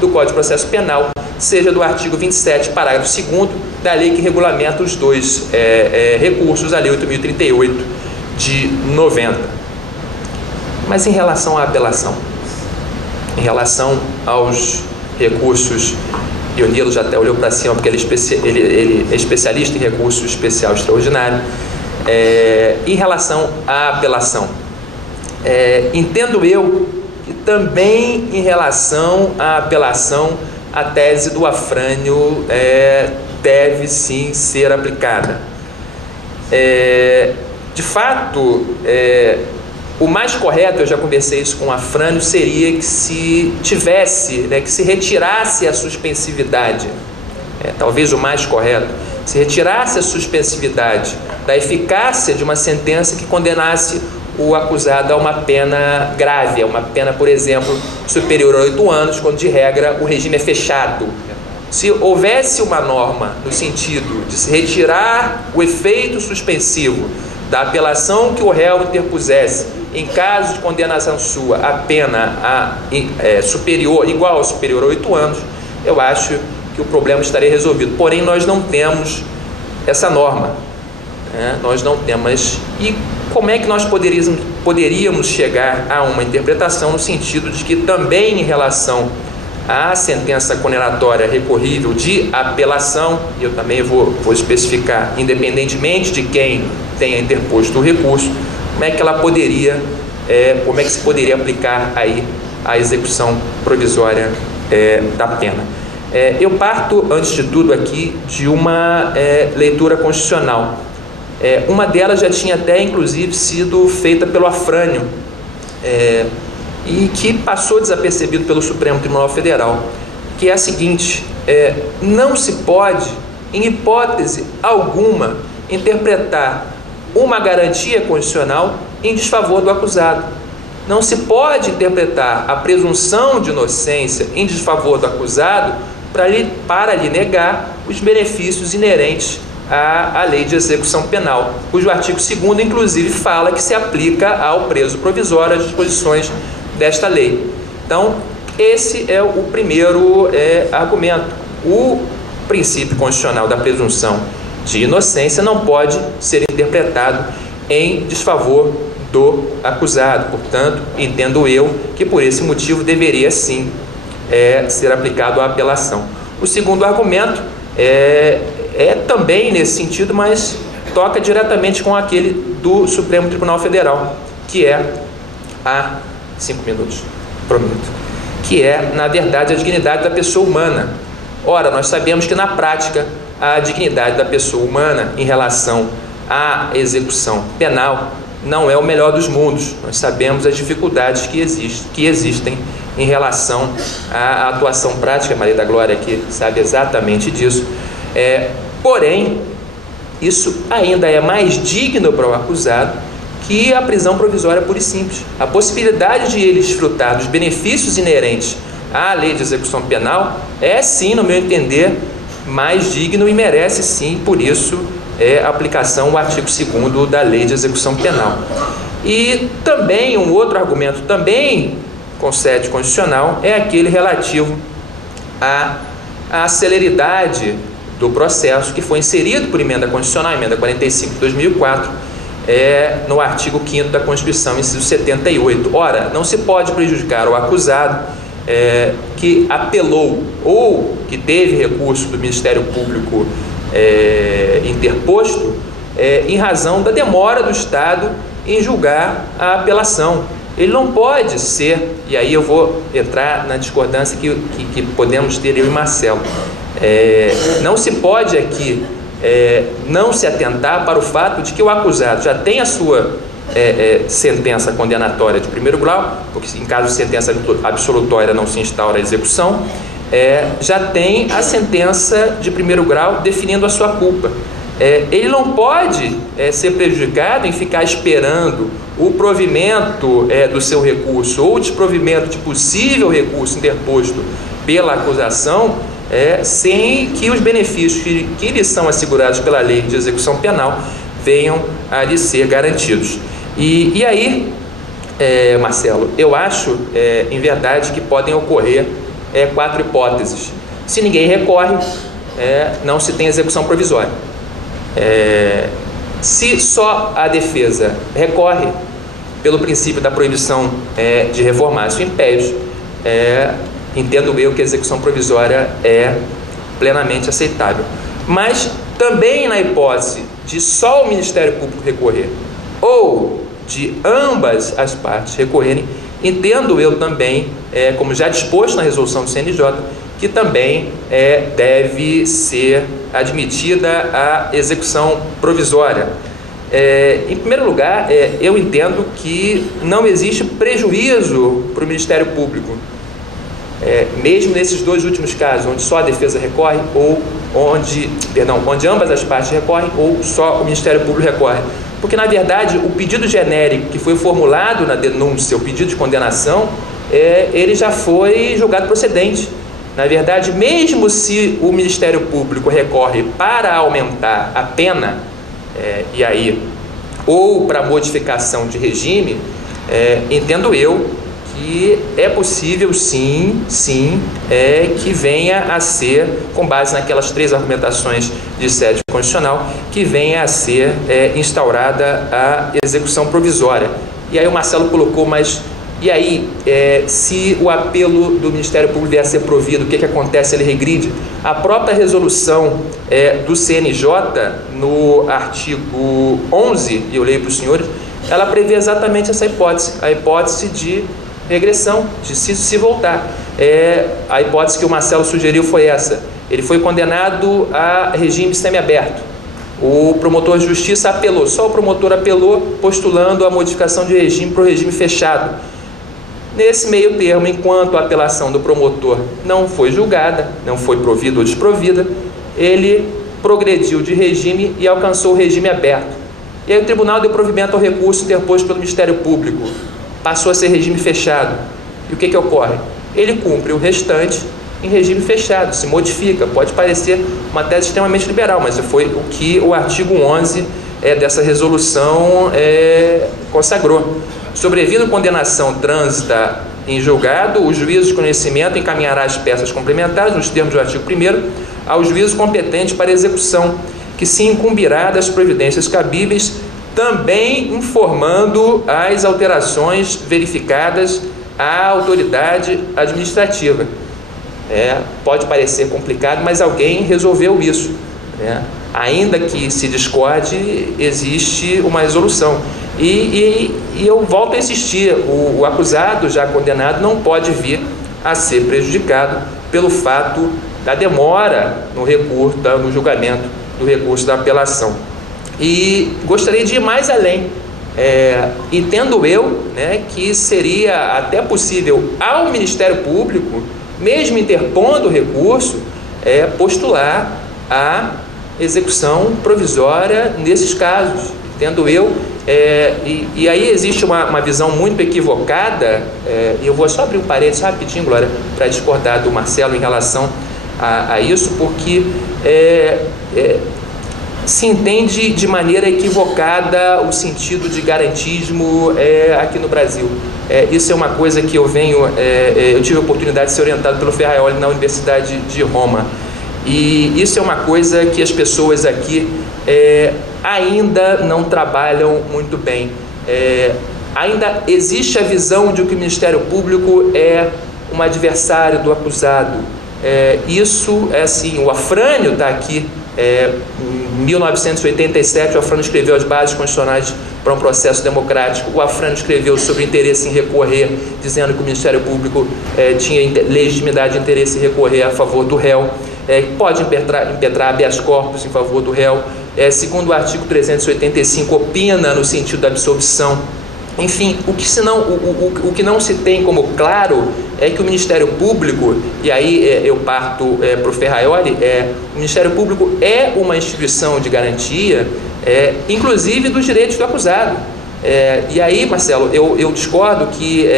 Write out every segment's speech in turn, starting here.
do Código de Processo Penal, seja do artigo 27, parágrafo 2º, da lei que regulamenta os dois recursos, a Lei 8.038 de 90. Mas em relação à apelação, em relação aos recursos, e o Nilo já até olhou para cima, porque ele é especialista em recurso especial extraordinário, em relação à apelação, entendo eu que também em relação à apelação, a tese do Afrânio deve sim ser aplicada. De fato, o mais correto, eu já conversei isso com o Afrânio, seria que se tivesse, que se retirasse a suspensividade, talvez o mais correto, se retirasse a suspensividade da eficácia de uma sentença que condenasse o acusado a uma pena grave, a uma pena, por exemplo, superior a 8 anos, quando de regra o regime é fechado. Se houvesse uma norma no sentido de se retirar o efeito suspensivo da apelação que o réu interpusesse em caso de condenação sua a pena superior, igual ou superior a 8 anos, eu acho que o problema estaria resolvido. Porém, nós não temos essa norma, nós não temos. E como é que nós poderíamos chegar a uma interpretação no sentido de que também em relação à sentença condenatória recorrível de apelação, e eu também vou especificar, independentemente de quem tenha interposto o recurso, como é que se poderia aplicar aí a execução provisória da pena. Eu parto, antes de tudo aqui, de uma leitura constitucional. Uma delas já tinha até, inclusive, sido feita pelo Afrânio, e que passou desapercebido pelo Supremo Tribunal Federal, que é a seguinte: não se pode, em hipótese alguma, interpretar uma garantia constitucional em desfavor do acusado. Não se pode interpretar a presunção de inocência em desfavor do acusado para lhe negar os benefícios inerentes à lei de execução penal, cujo artigo 2º, inclusive, fala que se aplica ao preso provisório as disposições desta lei. Então, esse é o primeiro argumento. O princípio constitucional da presunção de inocência não pode ser interpretado em desfavor do acusado. Portanto, entendo eu que por esse motivo deveria sim ser aplicado a apelação. O segundo argumento é também nesse sentido, mas toca diretamente com aquele do Supremo Tribunal Federal, que é 5 minutos, prometo, que é, na verdade, a dignidade da pessoa humana. Ora, nós sabemos que na prática a dignidade da pessoa humana em relação à execução penal não é o melhor dos mundos. Nós sabemos as dificuldades que existem em relação à atuação prática. Maria da Glória aqui sabe exatamente disso. Porém, isso ainda é mais digno para o acusado que a prisão provisória pura e simples. A possibilidade de ele desfrutar dos benefícios inerentes à lei de execução penal é sim, no meu entender, mais digno e merece sim, por isso, a aplicação ao artigo 2º da lei de execução penal. E também um outro argumento, também com sede constitucional, é aquele relativo à celeridade do processo que foi inserido por emenda constitucional, emenda 45 de 2004, no artigo 5º da Constituição, inciso 78. Ora, não se pode prejudicar o acusado que apelou ou que teve recurso do Ministério Público interposto em razão da demora do Estado em julgar a apelação. Ele não pode ser, e aí eu vou entrar na discordância que podemos ter eu e Marcelo, não se pode aqui não se atentar para o fato de que o acusado já tem a sua sentença condenatória de primeiro grau, porque em caso de sentença absolutória não se instaura a execução, já tem a sentença de primeiro grau definindo a sua culpa. Ele não pode ser prejudicado em ficar esperando o provimento do seu recurso ou o desprovimento de possível recurso interposto pela acusação, sem que os benefícios que lhe são assegurados pela lei de execução penal venham a lhe ser garantidos. E aí, Marcelo, eu acho, em verdade, que podem ocorrer 4 hipóteses. Se ninguém recorre, não se tem execução provisória. Se só a defesa recorre, pelo princípio da proibição de reformar, isso impede, entendo eu que a execução provisória é plenamente aceitável. Mas também na hipótese de só o Ministério Público recorrer ou de ambas as partes recorrerem, entendo eu também, como já disposto na resolução do CNJ, que também deve ser admitida a execução provisória. Em primeiro lugar, eu entendo que não existe prejuízo para o Ministério Público, mesmo nesses 2 últimos casos, onde só a defesa recorre ou onde ambas as partes recorrem ou só o Ministério Público recorre. Porque, na verdade, o pedido genérico que foi formulado na denúncia, o pedido de condenação, ele já foi julgado procedente. Na verdade, mesmo se o Ministério Público recorre para aumentar a pena, e aí, ou para modificação de regime, entendo eu que é possível sim, que venha a ser, com base naquelas 3 argumentações de sede constitucional, que venha a ser instaurada a execução provisória. E aí o Marcelo colocou, mas e aí, se o apelo do Ministério Público vier a ser provido, o que acontece? Ele regride? A própria resolução do CNJ, no artigo 11, e eu leio para os senhores, ela prevê exatamente essa hipótese, a hipótese de regressão, de se voltar. A hipótese que o Marcelo sugeriu foi essa: ele foi condenado a regime semiaberto, o promotor de justiça apelou, só o promotor apelou, postulando a modificação de regime para o regime fechado. Nesse meio termo, enquanto a apelação do promotor não foi julgada, não foi provida ou desprovida, ele progrediu de regime e alcançou o regime aberto. E aí o tribunal deu provimento ao recurso interposto pelo Ministério Público, passou a ser regime fechado. E o que ocorre? Ele cumpre o restante em regime fechado, se modifica. Pode parecer uma tese extremamente liberal, mas foi o que o artigo 11 dessa resolução consagrou. Sobrevindo condenação trânsita em julgado, o juízo de conhecimento encaminhará as peças complementares, nos termos do artigo 1º, ao juízo competente para execução, que se incumbirá das providências cabíveis, também informando as alterações verificadas à autoridade administrativa. Pode parecer complicado, mas alguém resolveu isso. Ainda que se discorde, existe uma resolução. E eu volto a insistir, o acusado já condenado não pode vir a ser prejudicado pelo fato da demora no recurso, no julgamento do recurso da apelação. E gostaria de ir mais além. Entendo eu, que seria até possível ao Ministério Público, mesmo interpondo o recurso, postular a execução provisória nesses casos. Entendo eu. E aí existe uma visão muito equivocada, e eu vou só abrir um parênteses rapidinho, Glória, para discordar do Marcelo em relação a isso, porque se entende de maneira equivocada o sentido de garantismo aqui no Brasil. Isso é uma coisa que eu tive a oportunidade de ser orientado pelo Ferraioli na Universidade de Roma, e isso é uma coisa que as pessoas aqui ainda não trabalham muito bem. Ainda existe a visão de que o Ministério Público é um adversário do acusado. Isso é assim, o Afrânio está aqui, em 1987 o Afrânio escreveu as bases constitucionais para um processo democrático. O Afrânio escreveu sobre o interesse em recorrer, dizendo que o Ministério Público tinha legitimidade e interesse em recorrer a favor do réu, pode impetrar habeas corpus em favor do réu. Segundo o artigo 385, opina no sentido da absolvição. Enfim, o que não se tem como claro é que o Ministério Público, e aí eu parto para o Ferraioli, o Ministério Público é uma instituição de garantia, inclusive dos direitos do acusado. E aí, Marcelo, eu discordo que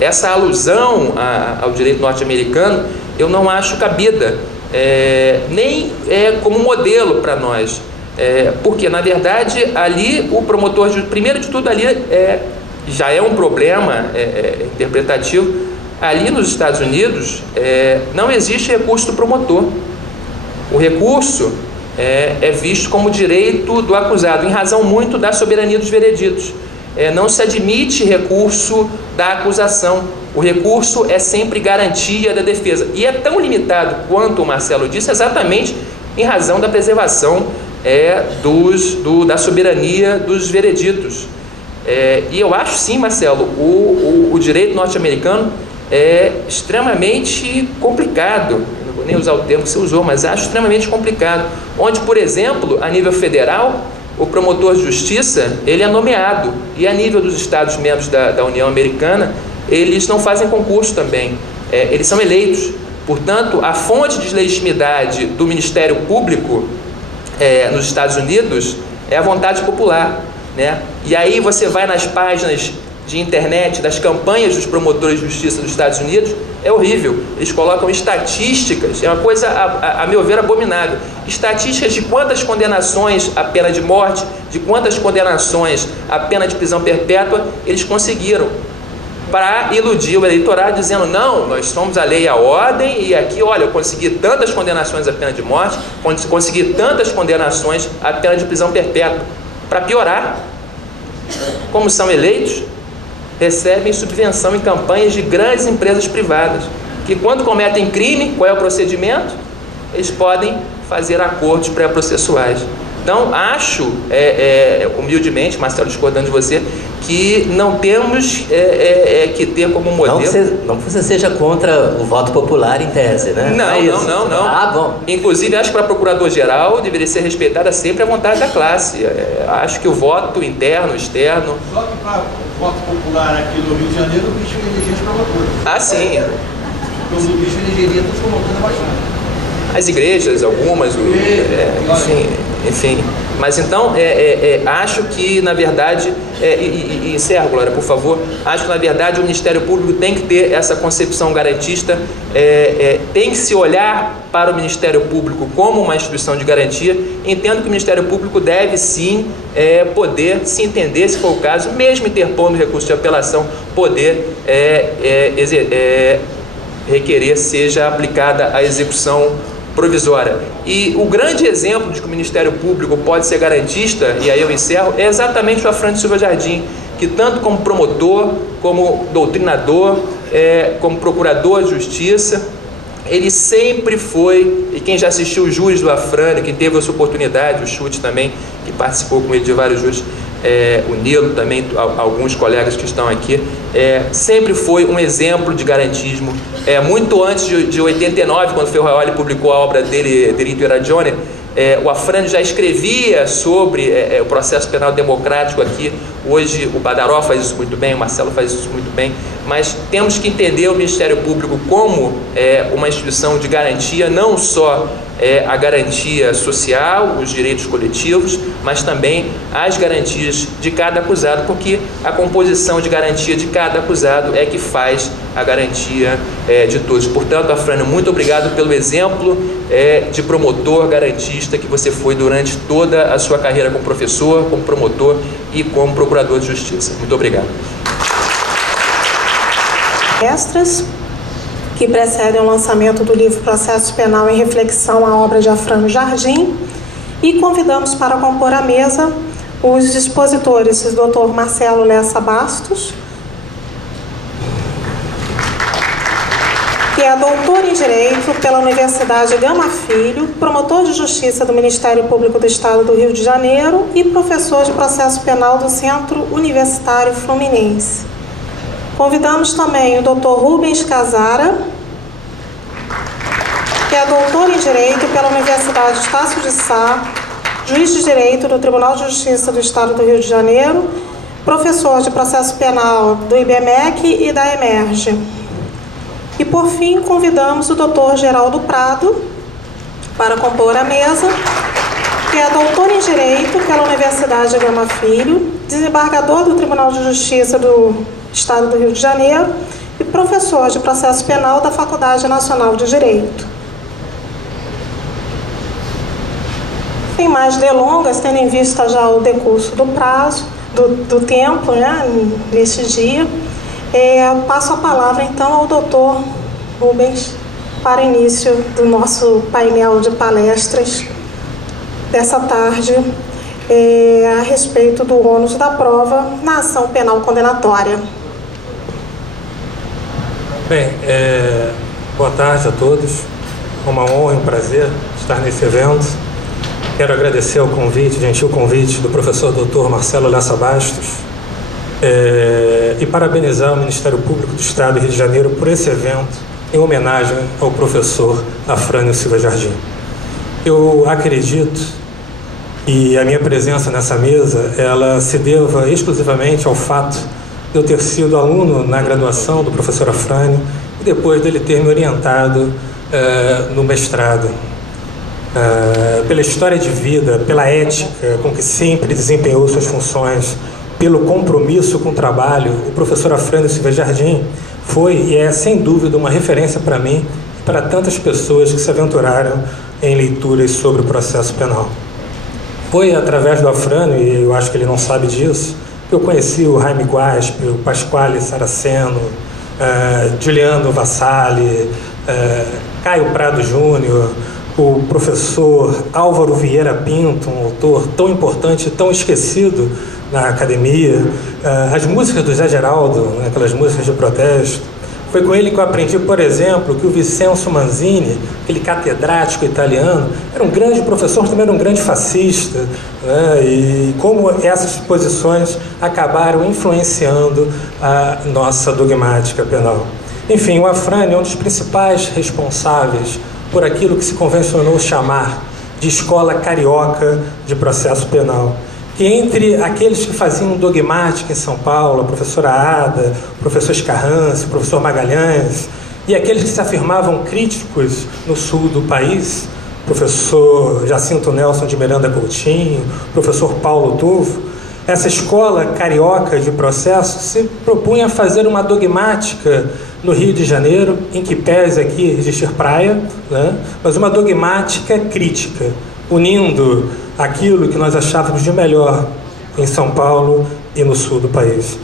essa alusão ao direito norte-americano eu não acho cabida, nem como modelo para nós. Porque, na verdade, ali o promotor, primeiro de tudo, ali já é um problema interpretativo, Ali nos Estados Unidos, não existe recurso do promotor. O recurso é visto como direito do acusado, em razão muito da soberania dos vereditos. Não se admite recurso da acusação. O recurso é sempre garantia da defesa. E é tão limitado quanto o Marcelo disse, exatamente em razão da preservação da soberania dos vereditos. E eu acho sim, Marcelo, o direito norte-americano é extremamente complicado. Eu não vou nem usar o termo que você usou, mas acho extremamente complicado. Onde, por exemplo, a nível federal, o promotor de justiça, ele é nomeado. E a nível dos Estados membros da União Americana, eles não fazem concurso também. Eles são eleitos. Portanto, a fonte de legitimidade do Ministério Público nos Estados Unidos é a vontade popular, né? E aí você vai nas páginas de internet das campanhas dos promotores de justiça dos Estados Unidos, é horrível. Eles colocam estatísticas, é uma coisa, a meu ver, abominável. Estatísticas de quantas condenações à pena de morte, de quantas condenações à pena de prisão perpétua eles conseguiram, para iludir o eleitorado, dizendo, não, nós somos a lei e a ordem, e aqui, olha, eu consegui tantas condenações à pena de morte, consegui tantas condenações à pena de prisão perpétua. Para piorar, como são eleitos, recebem subvenção em campanhas de grandes empresas privadas, que quando cometem crime, qual é o procedimento? Eles podem fazer acordos pré-processuais. Então, acho, humildemente, Marcelo, discordando de você, que não temos que ter como modelo... Não que você seja contra o voto popular em tese, né? Não. Ah, bom. Inclusive, acho que para procurador-geral deveria ser respeitada sempre a vontade da classe. Acho que o voto interno, externo... Só que para o voto popular aqui no Rio de Janeiro, o bicho elegeria os promotores. Ah, sim. Então, o bicho elegeria todos os promotores abaixados. As igrejas, algumas, enfim. Mas então, acho que, na verdade, e encerro, Glória, por favor, acho que, na verdade, o Ministério Público tem que ter essa concepção garantista, tem que se olhar para o Ministério Público como uma instituição de garantia. Entendo que o Ministério Público deve, sim, poder se entender, se for o caso, mesmo interpondo recurso de apelação, poder requerer seja aplicada a execução provisória. E o grande exemplo de que o Ministério Público pode ser garantista, e aí eu encerro, é exatamente o Afrânio Silva Jardim, que tanto como promotor, como doutrinador, como procurador de justiça, ele sempre foi, e quem já assistiu os júris do Afrânio, quem teve essa oportunidade, o Chute também, que participou com ele de vários júris, o Nilo também, alguns colegas que estão aqui, sempre foi um exemplo de garantismo. Muito antes de 89, quando Ferraioli publicou a obra dele, Diritto e Ragione, o Afrânio já escrevia sobre o processo penal democrático aqui. Hoje o Badaró faz isso muito bem, o Marcelo faz isso muito bem, mas temos que entender o Ministério Público como uma instituição de garantia, não só a garantia social, os direitos coletivos, mas também as garantias de cada acusado, porque a composição de garantia de cada acusado é que faz a garantia de todos. Portanto, Afrânio, muito obrigado pelo exemplo de promotor garantista que você foi durante toda a sua carreira como professor, como promotor e como procurador de justiça. Muito obrigado. Extras que precedem o lançamento do livro Processo Penal em Reflexão, a obra de Afrânio Jardim, e convidamos para compor a mesa os expositores, o Dr. Marcelo Lessa Bastos, que é doutor em Direito pela Universidade Gama Filho, promotor de Justiça do Ministério Público do Estado do Rio de Janeiro e professor de Processo Penal do Centro Universitário Fluminense. Convidamos também o Dr. Rubens Casara, que é doutor em Direito pela Universidade Estácio de Sá, juiz de Direito do Tribunal de Justiça do Estado do Rio de Janeiro, professor de Processo Penal do IBMEC e da Emerge. E, por fim, convidamos o Dr. Geraldo Prado para compor a mesa, que é doutor em Direito pela Universidade Gama Filho, desembargador do Tribunal de Justiça do Estado do Rio de Janeiro e professor de Processo Penal da Faculdade Nacional de Direito. Sem mais delongas, tendo em vista já o decurso do prazo, do tempo, né, neste dia, Passo a palavra, então, ao doutor Rubens para início do nosso painel de palestras dessa tarde a respeito do ônus da prova na ação penal condenatória. Bem, boa tarde a todos. É uma honra e um prazer estar nesse evento. Quero agradecer o convite, gentil convite do professor Dr. Marcelo Lessa Bastos e parabenizar o Ministério Público do Estado do Rio de Janeiro por esse evento em homenagem ao professor Afrânio Silva Jardim. Eu acredito, e a minha presença nessa mesa, ela se deva exclusivamente ao fato de eu ter sido aluno na graduação do professor Afrânio e depois dele ter me orientado no mestrado. Pela história de vida, pela ética com que sempre desempenhou suas funções, pelo compromisso com o trabalho, o professor Afrânio Silva Jardim foi e é, sem dúvida, uma referência para mim e para tantas pessoas que se aventuraram em leituras sobre o processo penal. Foi através do Afrânio, e eu acho que ele não sabe disso, que eu conheci o Jaime Guaspe, o Pasquale Saraceno, Juliano Vassalli, Caio Prado Júnior, o professor Álvaro Vieira Pinto, um autor tão importante, tão esquecido na academia, as músicas do Zé Geraldo, né, aquelas músicas de protesto. Foi com ele que eu aprendi, por exemplo, que o Vincenzo Manzini, aquele catedrático italiano, era um grande professor, também era um grande fascista, né, e como essas posições acabaram influenciando a nossa dogmática penal. Enfim, o Afrânio é um dos principais responsáveis por aquilo que se convencionou chamar de escola carioca de processo penal, que entre aqueles que faziam dogmática em São Paulo, a professora Ada, o professor Escarrance, o professor Magalhães, e aqueles que se afirmavam críticos no sul do país, o professor Jacinto Nelson de Miranda Coutinho, o professor Paulo Turvo, essa escola carioca de processo se propunha a fazer uma dogmática no Rio de Janeiro, em que pese aqui existir praia, né, mas uma dogmática crítica, unindo aquilo que nós achávamos de melhor em São Paulo e no sul do país.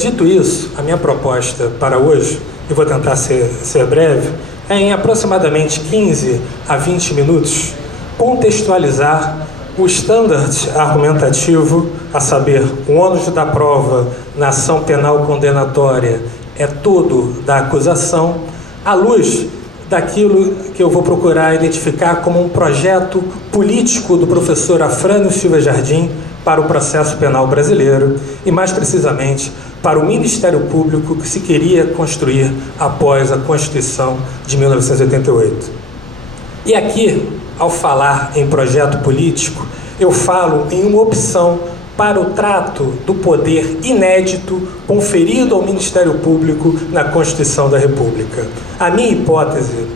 Dito isso, a minha proposta para hoje, e vou tentar ser breve, é em aproximadamente 15 a 20 minutos contextualizar o standard argumentativo, a saber, o ônus da prova na ação penal condenatória é todo da acusação, à luz daquilo que eu vou procurar identificar como um projeto político do professor Afrânio Silva Jardim para o processo penal brasileiro e, mais precisamente, para o Ministério Público que se queria construir após a Constituição de 1988. E aqui, ao falar em projeto político, eu falo em uma opção para o trato do poder inédito conferido ao Ministério Público na Constituição da República. A minha hipótese,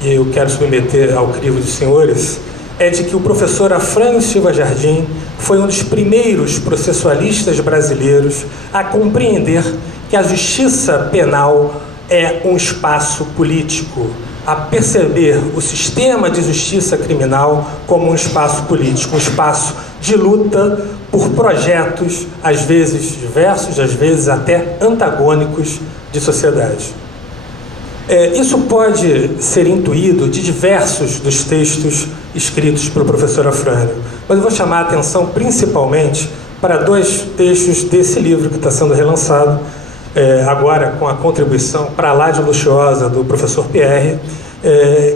e eu quero submeter ao crivo dos senhores, é de que o professor Afrânio Silva Jardim foi um dos primeiros processualistas brasileiros a compreender que a justiça penal é um espaço político, a perceber o sistema de justiça criminal como um espaço político, um espaço de luta por projetos, às vezes diversos, às vezes até antagônicos de sociedade. Isso pode ser intuído de diversos dos textos escritos pelo professor Afrânio, mas eu vou chamar a atenção principalmente para dois textos desse livro que está sendo relançado, agora com a contribuição para lá de luxuosa do professor Pierre.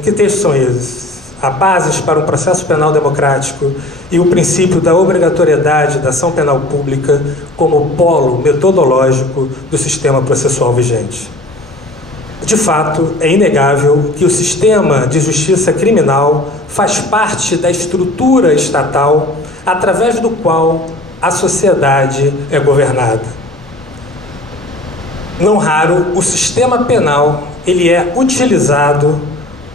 Que textos são esses? A Bases para um Processo Penal Democrático e o Princípio da Obrigatoriedade da Ação Penal Pública como polo metodológico do sistema processual vigente. De fato, é inegável que o sistema de justiça criminal faz parte da estrutura estatal através do qual a sociedade é governada. Não raro, o sistema penal ele é utilizado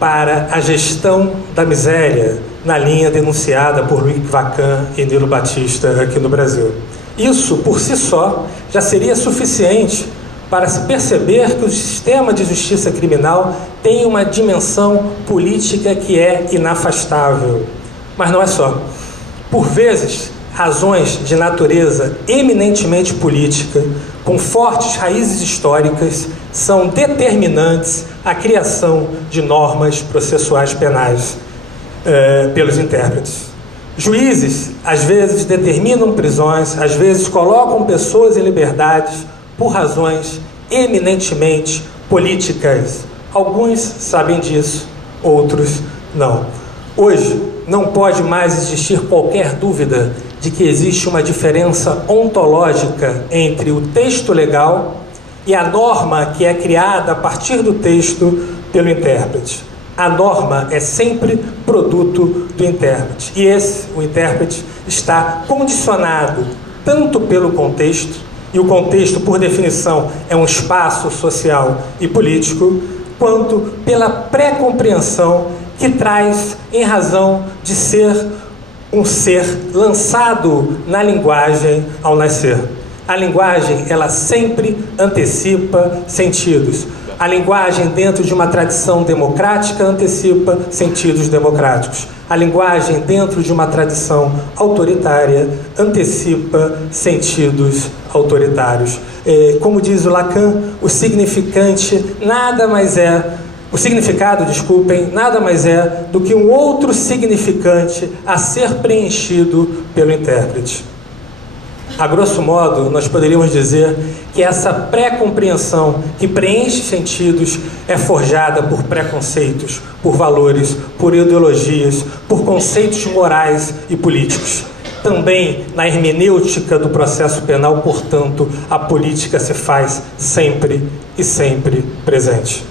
para a gestão da miséria, na linha denunciada por Luiz Vacan e Nilo Batista aqui no Brasil. Isso, por si só, já seria suficiente para se perceber que o sistema de justiça criminal tem uma dimensão política que é inafastável. Mas não é só. Por vezes, razões de natureza eminentemente política, com fortes raízes históricas, são determinantes à criação de normas processuais penais pelos intérpretes. Juízes, às vezes, determinam prisões, às vezes colocam pessoas em liberdades por razões eminentemente políticas. Alguns sabem disso, outros não. Hoje, não pode mais existir qualquer dúvida de que existe uma diferença ontológica entre o texto legal e a norma que é criada a partir do texto pelo intérprete. A norma é sempre produto do intérprete. E o intérprete, está condicionado tanto pelo contexto, e o contexto, por definição, é um espaço social e político, quanto pela pré-compreensão que traz em razão de ser um ser lançado na linguagem ao nascer. A linguagem, ela sempre antecipa sentidos. A linguagem, dentro de uma tradição democrática, antecipa sentidos democráticos. A linguagem, dentro de uma tradição autoritária, antecipa sentidos autoritários. Como diz o Lacan, o significado, nada mais é do que um outro significante a ser preenchido pelo intérprete. A grosso modo, nós poderíamos dizer que essa pré-compreensão que preenche sentidos é forjada por preconceitos, por valores, por ideologias, por conceitos morais e políticos. Também na hermenêutica do processo penal, portanto, a política se faz sempre e sempre presente.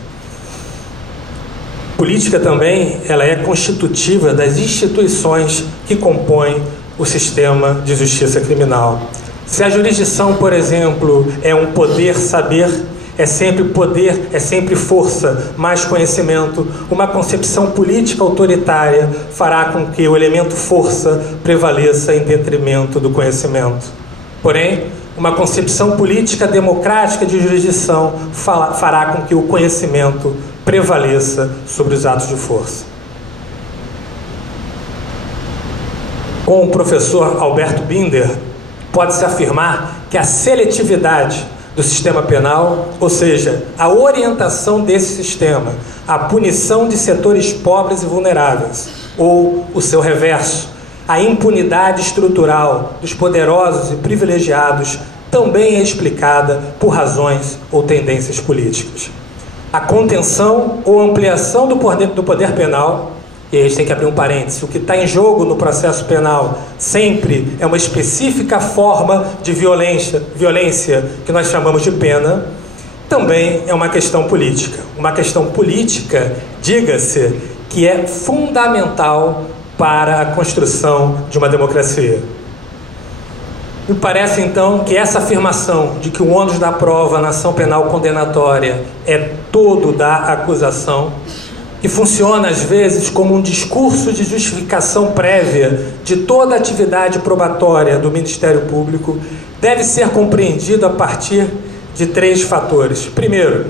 Política também, ela é constitutiva das instituições que compõem o sistema de justiça criminal. Se a jurisdição, por exemplo, é um poder saber, é sempre força, mais conhecimento, uma concepção política autoritária fará com que o elemento força prevaleça em detrimento do conhecimento. Porém, uma concepção política democrática de jurisdição fará com que o conhecimento prevaleça sobre os atos de força. Com o professor Alberto Binder, pode-se afirmar que a seletividade do sistema penal, ou seja, a orientação desse sistema, a punição de setores pobres e vulneráveis, ou o seu reverso, a impunidade estrutural dos poderosos e privilegiados, também é explicada por razões ou tendências políticas. A contenção ou ampliação do poder penal, e aí a gente tem que abrir um parêntese, o que está em jogo no processo penal sempre é uma específica forma de violência que nós chamamos de pena, também é uma questão política. Uma questão política, diga-se, que é fundamental para a construção de uma democracia. Me parece, então, que essa afirmação de que o ônus da prova na ação penal condenatória é todo da acusação, que funciona às vezes como um discurso de justificação prévia de toda a atividade probatória do Ministério Público, deve ser compreendido a partir de 3 fatores. Primeiro,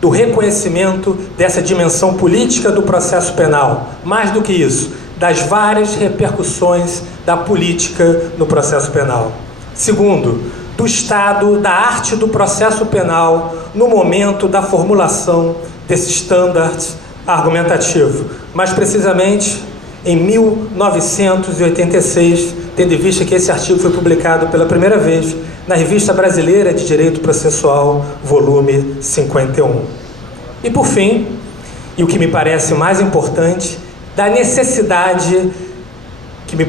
do reconhecimento dessa dimensão política do processo penal. Mais do que isso, das várias repercussões da política no processo penal. Segundo, do estado da arte do processo penal no momento da formulação desse standard argumentativo, mais precisamente em 1986, tendo em vista que esse artigo foi publicado pela primeira vez na Revista Brasileira de Direito Processual, volume 51. E por fim, e o que me parece mais importante, da necessidade, que me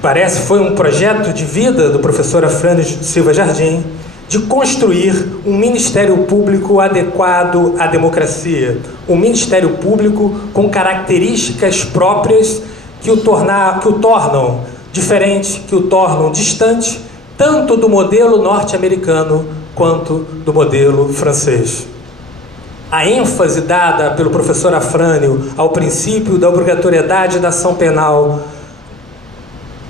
parece foi um projeto de vida do professor Afrânio Silva Jardim, de construir um Ministério Público adequado à democracia, um Ministério Público com características próprias que o tornam diferente, que o tornam distante, tanto do modelo norte-americano quanto do modelo francês. A ênfase dada pelo professor Afrânio ao princípio da obrigatoriedade da ação penal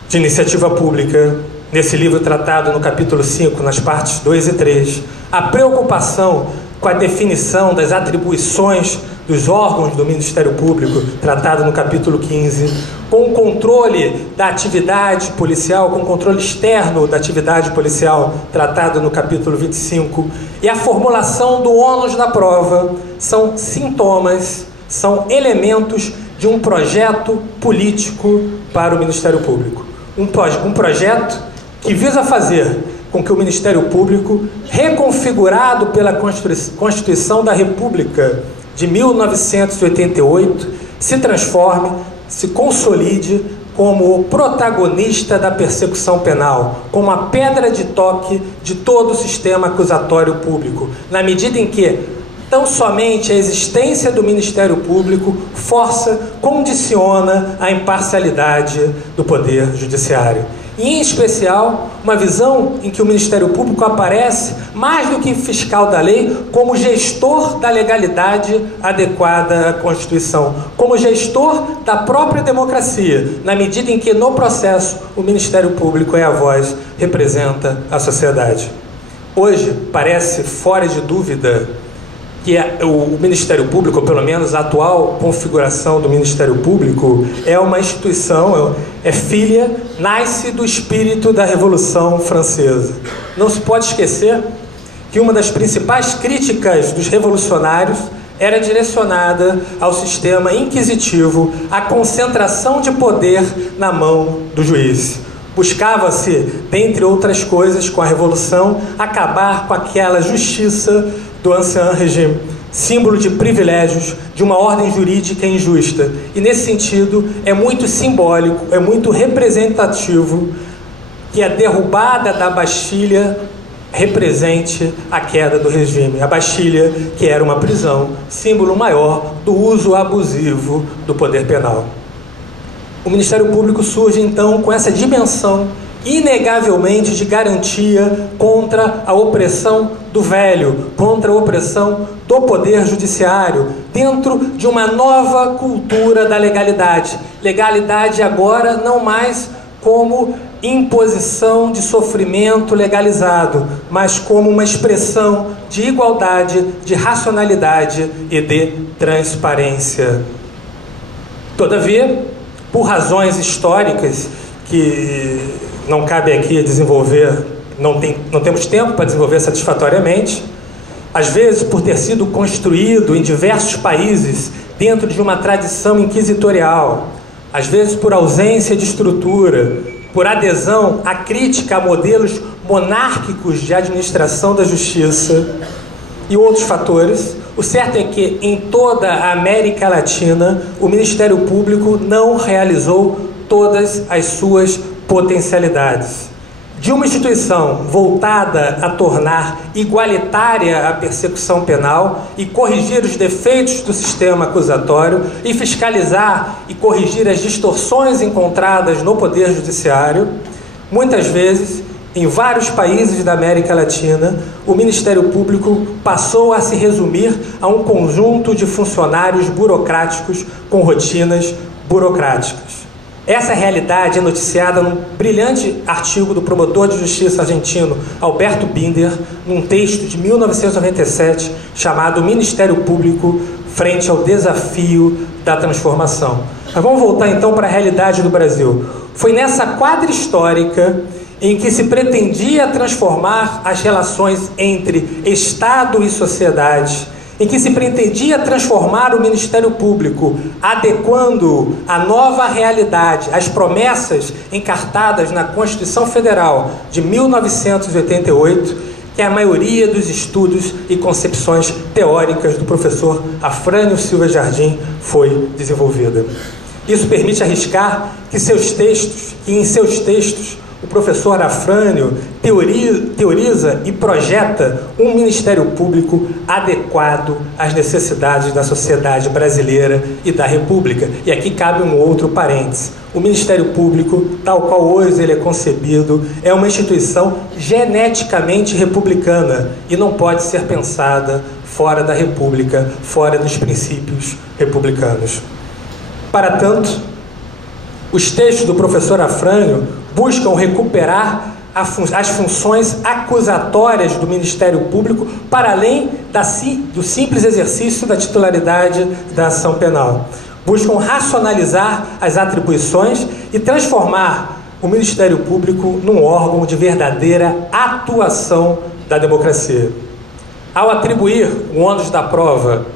de iniciativa pública, nesse livro tratado no capítulo 5, nas partes 2 e 3, a preocupação com a definição das atribuições dos órgãos do Ministério Público, tratado no capítulo 15, com o controle da atividade policial, com o controle externo da atividade policial, tratado no capítulo 25, e a formulação do ônus da prova, são sintomas, são elementos de um projeto político para o Ministério Público. Um projeto que visa fazer com que o Ministério Público, reconfigurado pela Constituição da República de 1988, se transforme, se consolide como o protagonista da persecução penal, como a pedra de toque de todo o sistema acusatório público, na medida em que tão somente a existência do Ministério Público condiciona a imparcialidade do Poder Judiciário. E, em especial, uma visão em que o Ministério Público aparece, mais do que fiscal da lei, como gestor da legalidade adequada à Constituição, como gestor da própria democracia, na medida em que, no processo, o Ministério Público é a voz, representa a sociedade. Hoje, parece fora de dúvida que o Ministério Público, ou pelo menos a atual configuração do Ministério Público, é uma instituição, é filha, nasce do espírito da Revolução Francesa. Não se pode esquecer que uma das principais críticas dos revolucionários era direcionada ao sistema inquisitivo, à concentração de poder na mão do juiz. Buscava-se, dentre outras coisas, com a Revolução, acabar com aquela justiça do Ancien Régime, símbolo de privilégios, de uma ordem jurídica injusta. E, nesse sentido, é muito simbólico, é muito representativo que a derrubada da Bastilha represente a queda do regime. A Bastilha, que era uma prisão, símbolo maior do uso abusivo do poder penal. O Ministério Público surge, então, com essa dimensão inegavelmente de garantia contra a opressão do velho, contra a opressão do Poder Judiciário, dentro de uma nova cultura da legalidade. Legalidade agora não mais como imposição de sofrimento legalizado, mas como uma expressão de igualdade, de racionalidade e de transparência. Todavia, por razões históricas que não cabe aqui desenvolver, não temos tempo para desenvolver satisfatoriamente, às vezes por ter sido construído em diversos países dentro de uma tradição inquisitorial, às vezes por ausência de estrutura, por adesão à crítica a modelos monárquicos de administração da justiça e outros fatores, o certo é que em toda a América Latina o Ministério Público não realizou todas as suas potencialidades. De uma instituição voltada a tornar igualitária a persecução penal e corrigir os defeitos do sistema acusatório e fiscalizar e corrigir as distorções encontradas no Poder Judiciário, muitas vezes, em vários países da América Latina, o Ministério Público passou a se resumir a um conjunto de funcionários burocráticos com rotinas burocráticas. Essa realidade é noticiada num brilhante artigo do promotor de justiça argentino Alberto Binder, num texto de 1997 chamado Ministério Público frente ao desafio da transformação. Mas vamos voltar então para a realidade do Brasil. Foi nessa quadra histórica em que se pretendia transformar as relações entre Estado e sociedade, em que se pretendia transformar o Ministério Público, adequando a nova realidade, as promessas encartadas na Constituição Federal de 1988, que a maioria dos estudos e concepções teóricas do professor Afrânio Silva Jardim foi desenvolvida. Isso permite arriscar que em seus textos, o professor Afrânio teoriza e projeta um Ministério Público adequado às necessidades da sociedade brasileira e da República. E aqui cabe um outro parêntese. O Ministério Público, tal qual hoje ele é concebido, é uma instituição geneticamente republicana e não pode ser pensada fora da República, fora dos princípios republicanos. Para tanto, os textos do professor Afrânio buscam recuperar as funções acusatórias do Ministério Público para além do simples exercício da titularidade da ação penal. Buscam racionalizar as atribuições e transformar o Ministério Público num órgão de verdadeira atuação da democracia. Ao atribuir o ônus da prova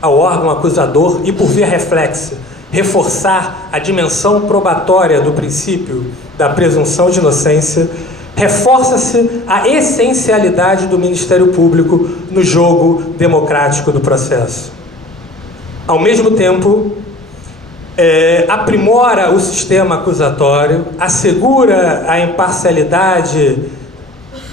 ao órgão acusador e, por via reflexa, reforçar a dimensão probatória do princípio da presunção de inocência, reforça-se a essencialidade do Ministério Público no jogo democrático do processo. Ao mesmo tempo, aprimora o sistema acusatório, assegura a imparcialidade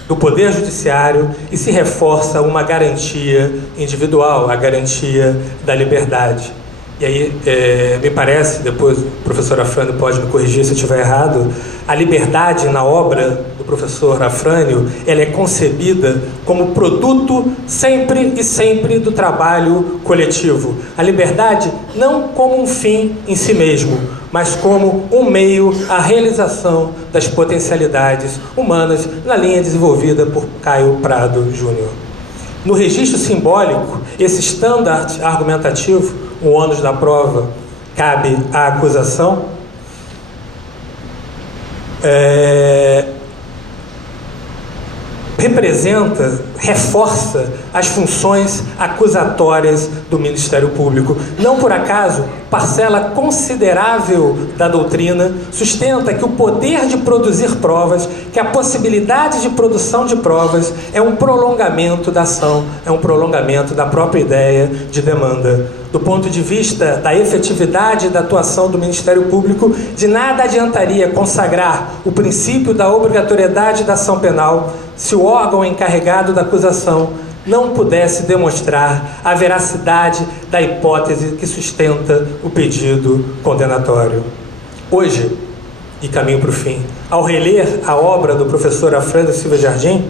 do Poder Judiciário e se reforça uma garantia individual, a garantia da liberdade. E aí, me parece, depois o professor Afrânio pode me corrigir se eu estiver errado, a liberdade na obra do professor Afrânio, ela é concebida como produto sempre e sempre do trabalho coletivo. A liberdade não como um fim em si mesmo, mas como um meio à realização das potencialidades humanas na linha desenvolvida por Caio Prado Júnior. No registro simbólico, esse standard argumentativo, o ônus da prova cabe à acusação, representa, reforça as funções acusatórias do Ministério Público. Não por acaso, parcela considerável da doutrina sustenta que o poder de produzir provas, que a possibilidade de produção de provas é um prolongamento da ação, é um prolongamento da própria ideia de demanda. Do ponto de vista da efetividade da atuação do Ministério Público, de nada adiantaria consagrar o princípio da obrigatoriedade da ação penal se o órgão encarregado da acusação não pudesse demonstrar a veracidade da hipótese que sustenta o pedido condenatório. Hoje, e caminho para o fim, ao reler a obra do professor Afrânio Silva Jardim,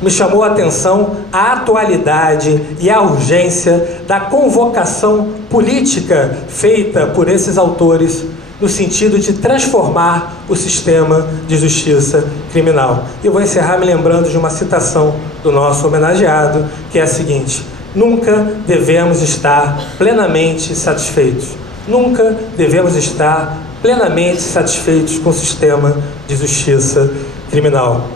me chamou a atenção a atualidade e a urgência da convocação política feita por esses autores no sentido de transformar o sistema de justiça criminal. E eu vou encerrar me lembrando de uma citação do nosso homenageado, que é a seguinte: nunca devemos estar plenamente satisfeitos. Nunca devemos estar plenamente satisfeitos com o sistema de justiça criminal.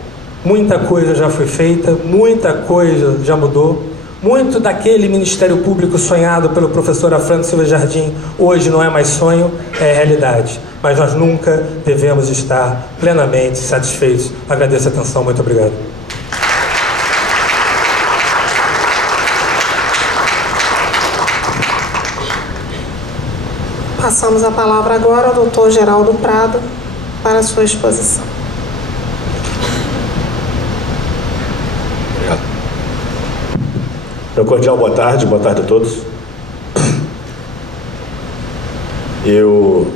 Muita coisa já foi feita, muita coisa já mudou. Muito daquele Ministério Público sonhado pelo professor Afrânio Silva Jardim hoje não é mais sonho, é realidade. Mas nós nunca devemos estar plenamente satisfeitos. Agradeço a atenção, muito obrigado. Passamos a palavra agora ao doutor Geraldo Prado para a sua exposição. Meu cordial boa tarde a todos. Eu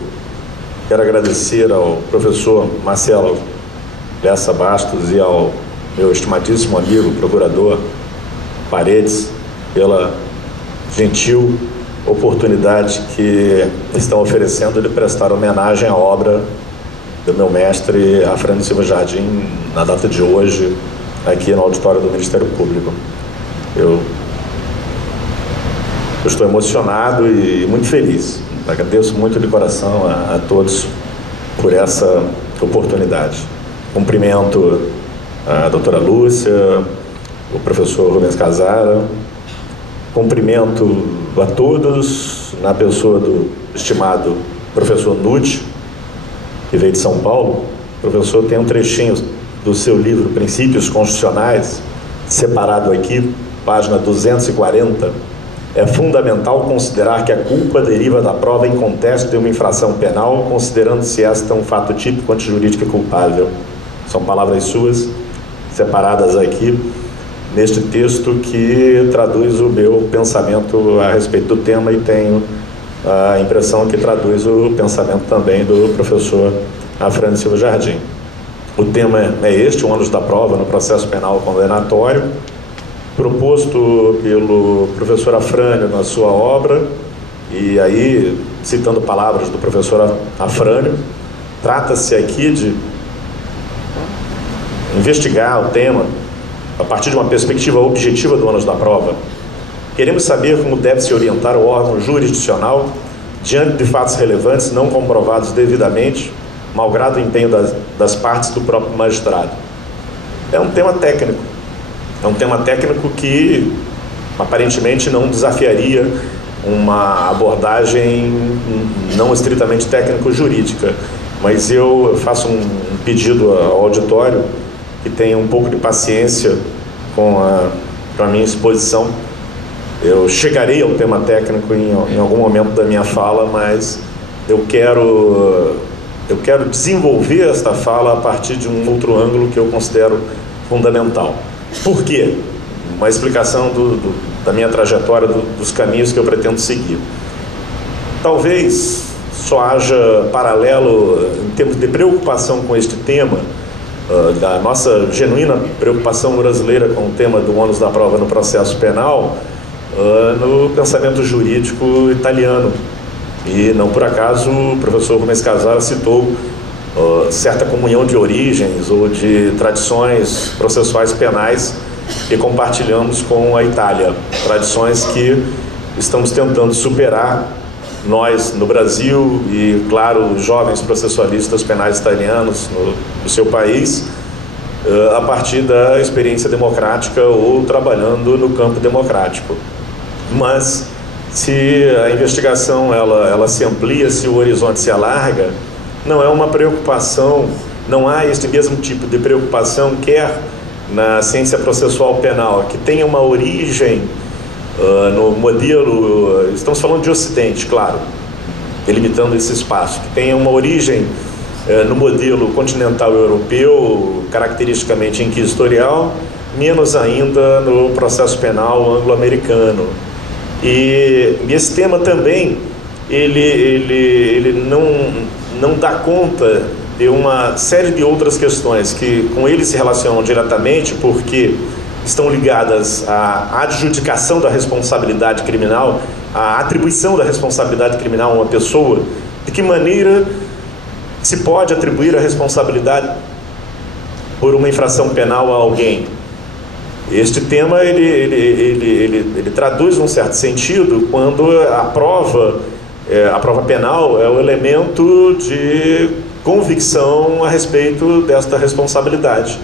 quero agradecer ao professor Marcelo Lessa Bastos e ao meu estimadíssimo amigo, procurador Paredes, pela gentil oportunidade que estão oferecendo de prestar homenagem à obra do meu mestre Afrânio Silva Jardim na data de hoje, aqui no auditório do Ministério Público. Eu estou emocionado e muito feliz. Agradeço muito de coração a todos por essa oportunidade. Cumprimento a doutora Lúcia, o professor Rubens Casara, cumprimento a todos na pessoa do estimado professor Nutti, que veio de São Paulo. O professor tem um trechinho do seu livro Princípios Constitucionais, separado aqui, página 240, é fundamental considerar que a culpa deriva da prova em contexto de uma infração penal, considerando-se esta um fato típico antijurídico e culpável. São palavras suas, separadas aqui, neste texto que traduz o meu pensamento a respeito do tema e tenho a impressão que traduz o pensamento também do professor Afrânio Silva Jardim. O tema é este, o ônus da prova no processo penal condenatório, proposto pelo professor Afrânio na sua obra, e aí, citando palavras do professor Afrânio, trata-se aqui de investigar o tema a partir de uma perspectiva objetiva do ônus da prova. Queremos saber como deve se orientar o órgão jurisdicional diante de fatos relevantes não comprovados devidamente, malgrado o empenho das partes do próprio magistrado. É um tema técnico. É um tema técnico que aparentemente não desafiaria uma abordagem não estritamente técnico-jurídica, mas eu faço um pedido ao auditório que tenha um pouco de paciência com a minha exposição. Eu chegarei ao tema técnico em algum momento da minha fala, mas eu quero desenvolver esta fala a partir de um outro ângulo que eu considero fundamental. Por quê? Uma explicação da minha trajetória, dos caminhos que eu pretendo seguir. Talvez só haja paralelo em termos de preocupação com este tema, da nossa genuína preocupação brasileira com o tema do ônus da prova no processo penal, no pensamento jurídico italiano. E não por acaso o professor Rubens Casara citou certa comunhão de origens ou de tradições processuais penais que compartilhamos com a Itália, tradições que estamos tentando superar nós no Brasil e, claro, os jovens processualistas penais italianos no seu país, a partir da experiência democrática ou trabalhando no campo democrático. Mas se a investigação ela se amplia, se o horizonte se alarga, não é uma preocupação, não há este mesmo tipo de preocupação, quer na ciência processual penal, que tenha uma origem no modelo, estamos falando de Ocidente, claro, delimitando esse espaço, que tenha uma origem no modelo continental europeu, caracteristicamente inquisitorial, menos ainda no processo penal anglo-americano. E esse tema também, ele não dá conta de uma série de outras questões que com ele se relacionam diretamente, porque estão ligadas à adjudicação da responsabilidade criminal, à atribuição da responsabilidade criminal a uma pessoa. De que maneira se pode atribuir a responsabilidade por uma infração penal a alguém? Este tema ele traduz um certo sentido quando a prova penal é o elemento de convicção a respeito desta responsabilidade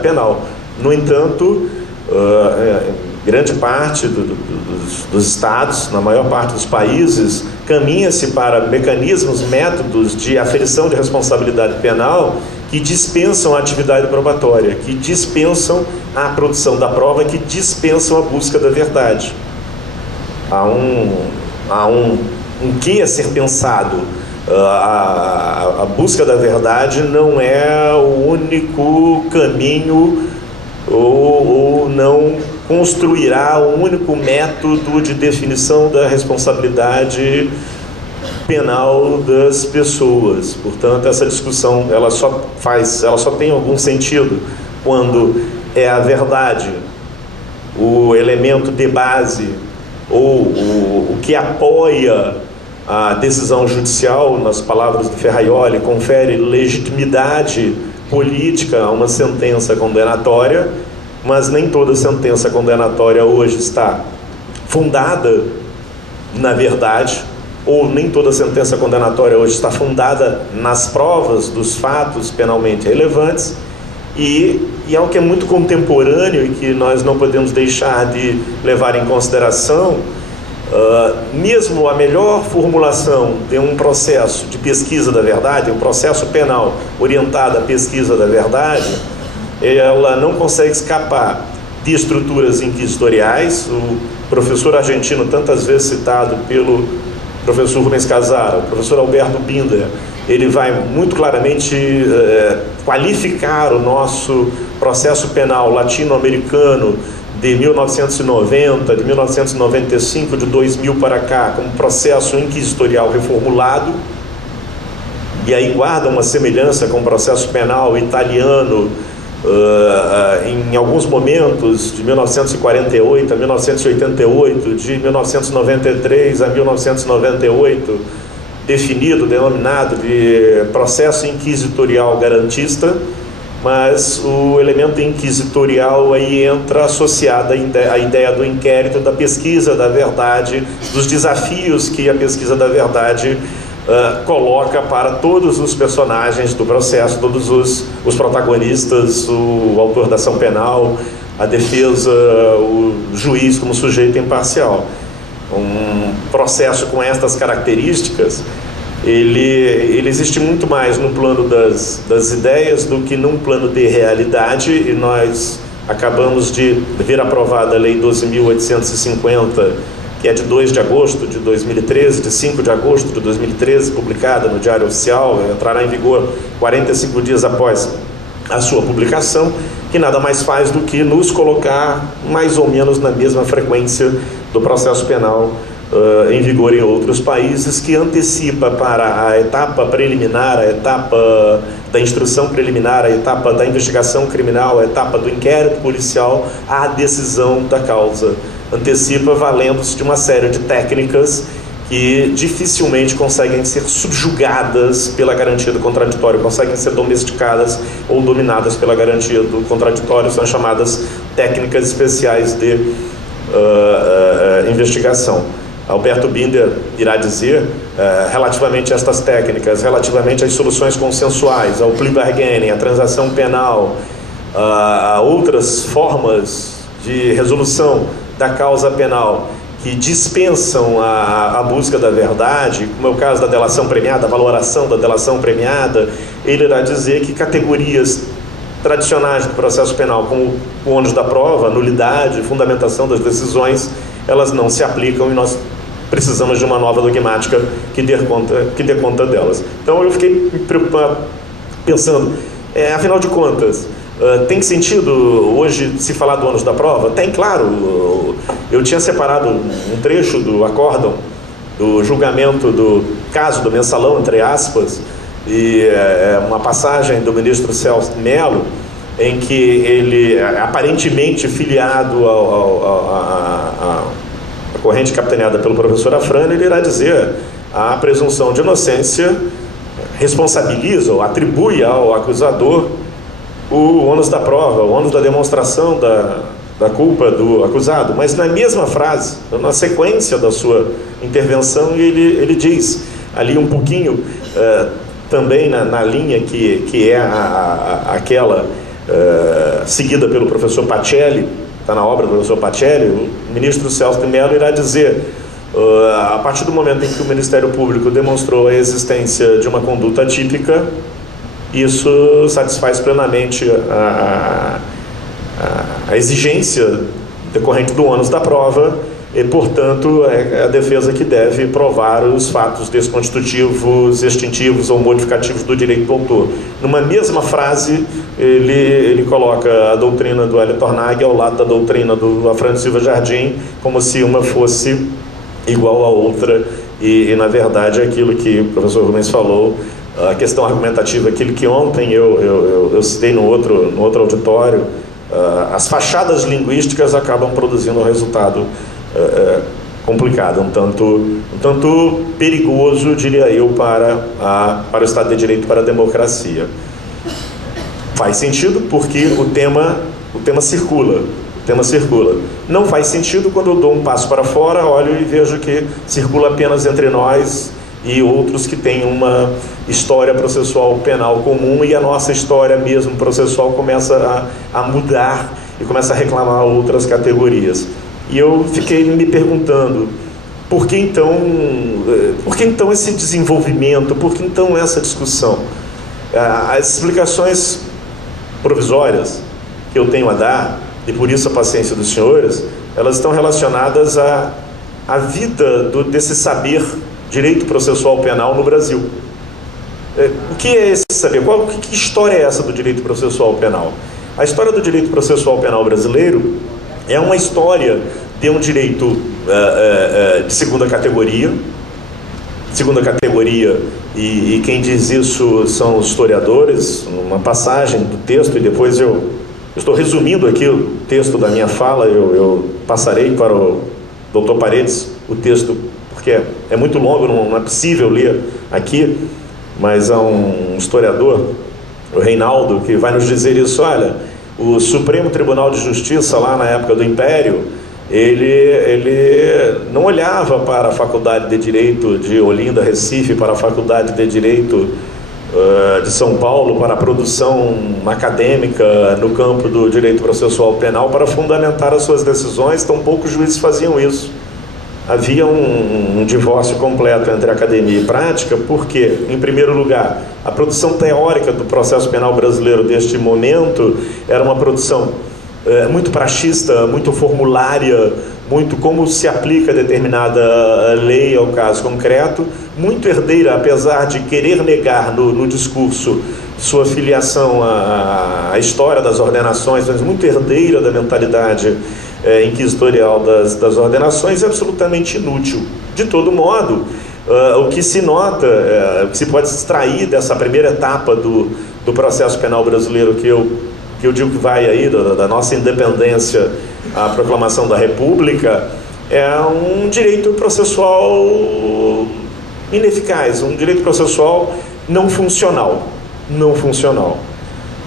penal. No entanto, grande parte dos estados, na maior parte dos países, caminha-se para mecanismos, métodos de aferição de responsabilidade penal que dispensam a atividade probatória, que dispensam a produção da prova, que dispensam a busca da verdade. Há um que a ser pensado. A busca da verdade não é o único caminho ou não construirá o único método de definição da responsabilidade penal das pessoas. Portanto, essa discussão ela só tem algum sentido quando é a verdade o elemento de base ou o que apoia a decisão judicial, nas palavras do Ferraioli, confere legitimidade política a uma sentença condenatória, mas nem toda sentença condenatória hoje está fundada na verdade, ou nem toda sentença condenatória hoje está fundada nas provas dos fatos penalmente relevantes, e algo que é muito contemporâneo e que nós não podemos deixar de levar em consideração. Mesmo a melhor formulação de um processo de pesquisa da verdade, um processo penal orientado à pesquisa da verdade, ela não consegue escapar de estruturas inquisitoriais. O professor argentino, tantas vezes citado pelo professor Rubens Casara, o professor Alberto Binder, ele vai muito claramente qualificar o nosso processo penal latino-americano de 1990, de 1995, de 2000 para cá, como processo inquisitorial reformulado, e aí guarda uma semelhança com o processo penal italiano, em alguns momentos, de 1948 a 1988, de 1993 a 1998, denominado de processo inquisitorial garantista, mas o elemento inquisitorial aí entra associado à ideia do inquérito, da pesquisa da verdade, dos desafios que a pesquisa da verdade coloca para todos os personagens do processo, todos os protagonistas, o autor da ação penal, a defesa, o juiz como sujeito imparcial. Um processo com estas características, ele existe muito mais no plano das ideias do que num plano de realidade, e nós acabamos de ver aprovada a Lei 12.850, que é de 2 de agosto de 2013, de 5 de agosto de 2013, publicada no Diário Oficial, entrará em vigor 45 dias após a sua publicação, que nada mais faz do que nos colocar mais ou menos na mesma frequência do processo penal em vigor em outros países, que antecipa para a etapa preliminar, a etapa da instrução preliminar, a etapa da investigação criminal, a etapa do inquérito policial, a decisão da causa. Antecipa valendo-se de uma série de técnicas que dificilmente conseguem ser subjugadas pela garantia do contraditório, conseguem ser domesticadas ou dominadas pela garantia do contraditório, são chamadas técnicas especiais de investigação. Alberto Binder irá dizer, relativamente a estas técnicas, relativamente às soluções consensuais, ao plea bargaining, à transação penal, a outras formas de resolução da causa penal que dispensam a busca da verdade, como é o caso da delação premiada, a valoração da delação premiada, ele irá dizer que categorias tradicionais do processo penal, como o ônus da prova, nulidade, fundamentação das decisões, elas não se aplicam e nós precisamos de uma nova dogmática que dê conta delas. Então eu fiquei me preocupado, pensando, afinal de contas, tem sentido hoje se falar do ônus da prova? Tem, claro. Eu tinha separado um trecho do acórdão, do julgamento do caso do mensalão, entre aspas, e uma passagem do ministro Celso Mello, em que ele, aparentemente filiado à corrente capitaneada pelo professor Afrânio, ele irá dizer: a presunção de inocência responsabiliza ou atribui ao acusador o ônus da prova, o ônus da demonstração da culpa do acusado. Mas na mesma frase, na sequência da sua intervenção, ele diz ali um pouquinho, também na linha que é aquela seguida pelo professor Pacelli, está na obra do professor Pacelli, o ministro Celso de Mello irá dizer: a partir do momento em que o Ministério Público demonstrou a existência de uma conduta atípica, isso satisfaz plenamente a exigência decorrente do ônus da prova e, portanto, é a defesa que deve provar os fatos desconstitutivos, extintivos ou modificativos do direito do autor. Numa mesma frase, ele coloca a doutrina do Hélio Tornag ao lado da doutrina do Afrânio Silva Jardim, como se uma fosse igual à outra, e na verdade, aquilo que o professor Rubens falou, a questão argumentativa, aquilo que ontem eu citei no outro auditório, as fachadas linguísticas acabam produzindo um resultado complicado, um tanto perigoso, diria eu, para o Estado de Direito, para a democracia. Faz sentido porque o tema circula. Não faz sentido quando eu dou um passo para fora, olho e vejo que circula apenas entre nós e outros que têm uma história processual penal comum, e a nossa história mesmo processual começa a mudar e começa a reclamar outras categorias. E eu fiquei me perguntando, por que então esse desenvolvimento, por que então essa discussão? As explicações provisórias que eu tenho a dar, e por isso a paciência dos senhores, elas estão relacionadas à vida desse saber direito processual penal no Brasil. O que é esse saber? Que história é essa do direito processual penal? A história do direito processual penal brasileiro é uma história de um direito de segunda categoria, e quem diz isso são os historiadores. Uma passagem do texto, e depois eu estou resumindo aqui o texto da minha fala, eu passarei para o doutor Paredes o texto, porque é muito longo, não é possível ler aqui, mas há um historiador o Reinaldo, que vai nos dizer isso. Olha, o Supremo Tribunal de Justiça, lá na época do Império, ele não olhava para a Faculdade de Direito de Olinda, Recife, para a Faculdade de Direito de São Paulo, para a produção acadêmica no campo do direito processual penal para fundamentar as suas decisões. Tão poucos juízes faziam isso. Havia um divórcio completo entre academia e prática, porque, em primeiro lugar, a produção teórica do processo penal brasileiro deste momento era uma produção muito praxista, muito formulária, muito como se aplica determinada lei ao caso concreto, muito herdeira, apesar de querer negar no discurso sua filiação à história das ordenações, mas muito herdeira da mentalidade inquisitorial das ordenações, é absolutamente inútil. De todo modo, o que se nota, o que se pode extrair dessa primeira etapa do processo penal brasileiro, que eu digo que vai aí da nossa independência à proclamação da República, é um direito processual ineficaz, um direito processual não funcional.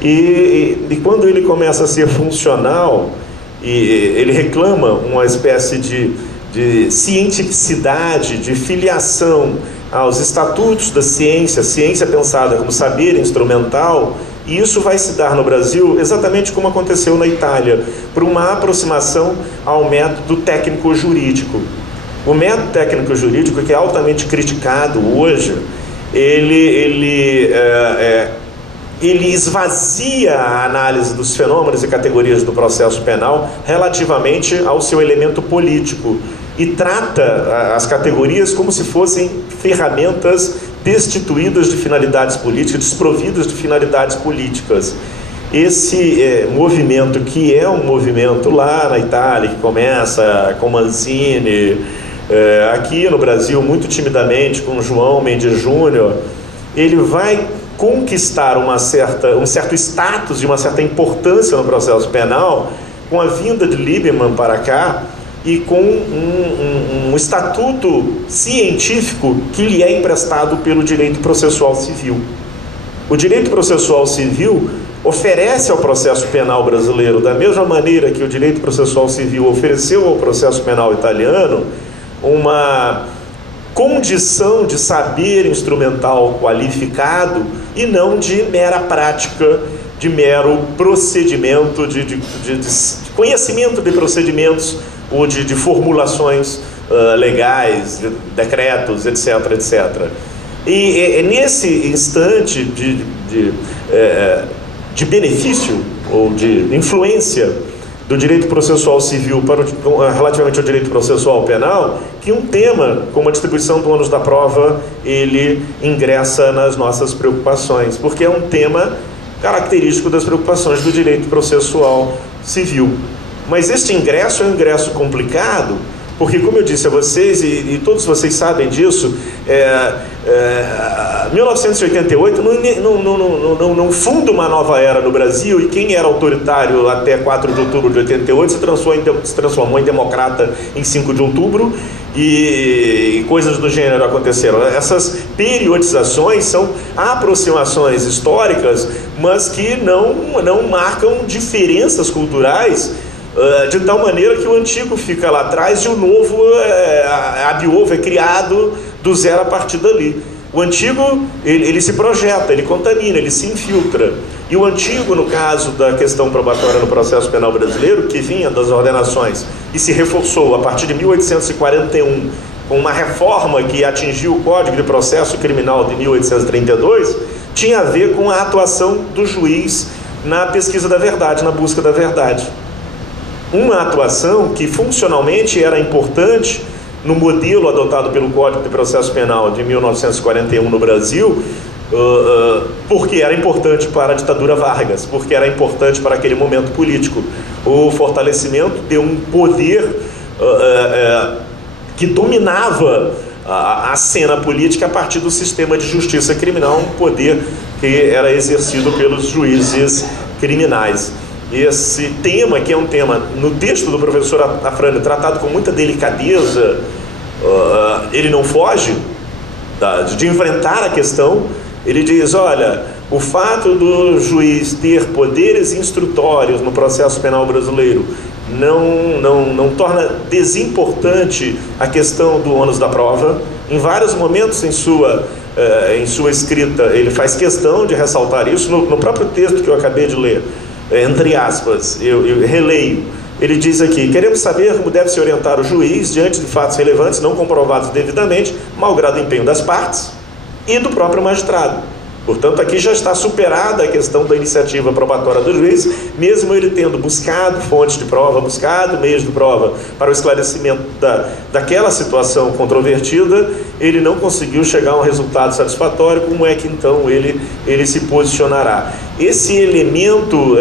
E quando ele começa a ser funcional, e ele reclama uma espécie de cientificidade, de filiação aos estatutos da ciência, ciência pensada como saber instrumental, e isso vai se dar no Brasil exatamente como aconteceu na Itália, por uma aproximação ao método técnico-jurídico. O método técnico-jurídico, que é altamente criticado hoje, ele esvazia a análise dos fenômenos e categorias do processo penal relativamente ao seu elemento político e trata as categorias como se fossem ferramentas destituídas de finalidades políticas, desprovidas de finalidades políticas. Esse movimento, que é um movimento lá na Itália, que começa com Mancini, aqui no Brasil muito timidamente com João Mendes Júnior, ele vai conquistar um certo status e uma certa importância no processo penal com a vinda de Liebman para cá e com um estatuto científico que lhe é emprestado pelo direito processual civil. O direito processual civil oferece ao processo penal brasileiro, da mesma maneira que o direito processual civil ofereceu ao processo penal italiano, uma condição de saber instrumental qualificado e não de mera prática, de mero procedimento, de conhecimento de procedimentos ou de formulações legais, de decretos, etc, etc. E nesse instante de benefício ou de influência do direito processual civil relativamente ao direito processual penal, que um tema como a distribuição do ônus da prova, ele ingressa nas nossas preocupações, porque é um tema característico das preocupações do direito processual civil. Mas este ingresso é um ingresso complicado, porque, como eu disse a vocês, e todos vocês sabem disso, 1988 não funda uma nova era no Brasil, e quem era autoritário até 4 de outubro de 88 se transformou em democrata em 5 de outubro, e coisas do gênero aconteceram. Essas periodizações são aproximações históricas, mas que não marcam diferenças culturais, de tal maneira que o antigo fica lá atrás e o novo, ab ovo, é criado do zero a partir dali. O antigo, ele se projeta, ele contamina, ele se infiltra. E o antigo, no caso da questão probatória no processo penal brasileiro, que vinha das ordenações e se reforçou a partir de 1841, com uma reforma que atingiu o Código de Processo Criminal de 1832, tinha a ver com a atuação do juiz na pesquisa da verdade, na busca da verdade. Uma atuação que funcionalmente era importante no modelo adotado pelo Código de Processo Penal de 1941 no Brasil, porque era importante para a ditadura Vargas, porque era importante para aquele momento político. O fortalecimento de um poder que dominava a cena política a partir do sistema de justiça criminal, um poder que era exercido pelos juízes criminais. Esse tema, que é um tema, no texto do professor Afrânio, tratado com muita delicadeza, ele não foge de enfrentar a questão. Ele diz, olha, O fato do juiz ter poderes instrutórios no processo penal brasileiro não torna desimportante a questão do ônus da prova. Em vários momentos em sua escrita, ele faz questão de ressaltar isso. No próprio texto que eu acabei de ler, entre aspas, eu releio, ele diz aqui: queremos saber como deve se orientar o juiz diante de fatos relevantes não comprovados devidamente, malgrado o empenho das partes e do próprio magistrado. Portanto, aqui já está superada a questão da iniciativa probatória do juiz, mesmo ele tendo buscado fontes de prova, buscado meios de prova para o esclarecimento daquela situação controvertida, ele não conseguiu chegar a um resultado satisfatório. Como é que então ele se posicionará? Esse elemento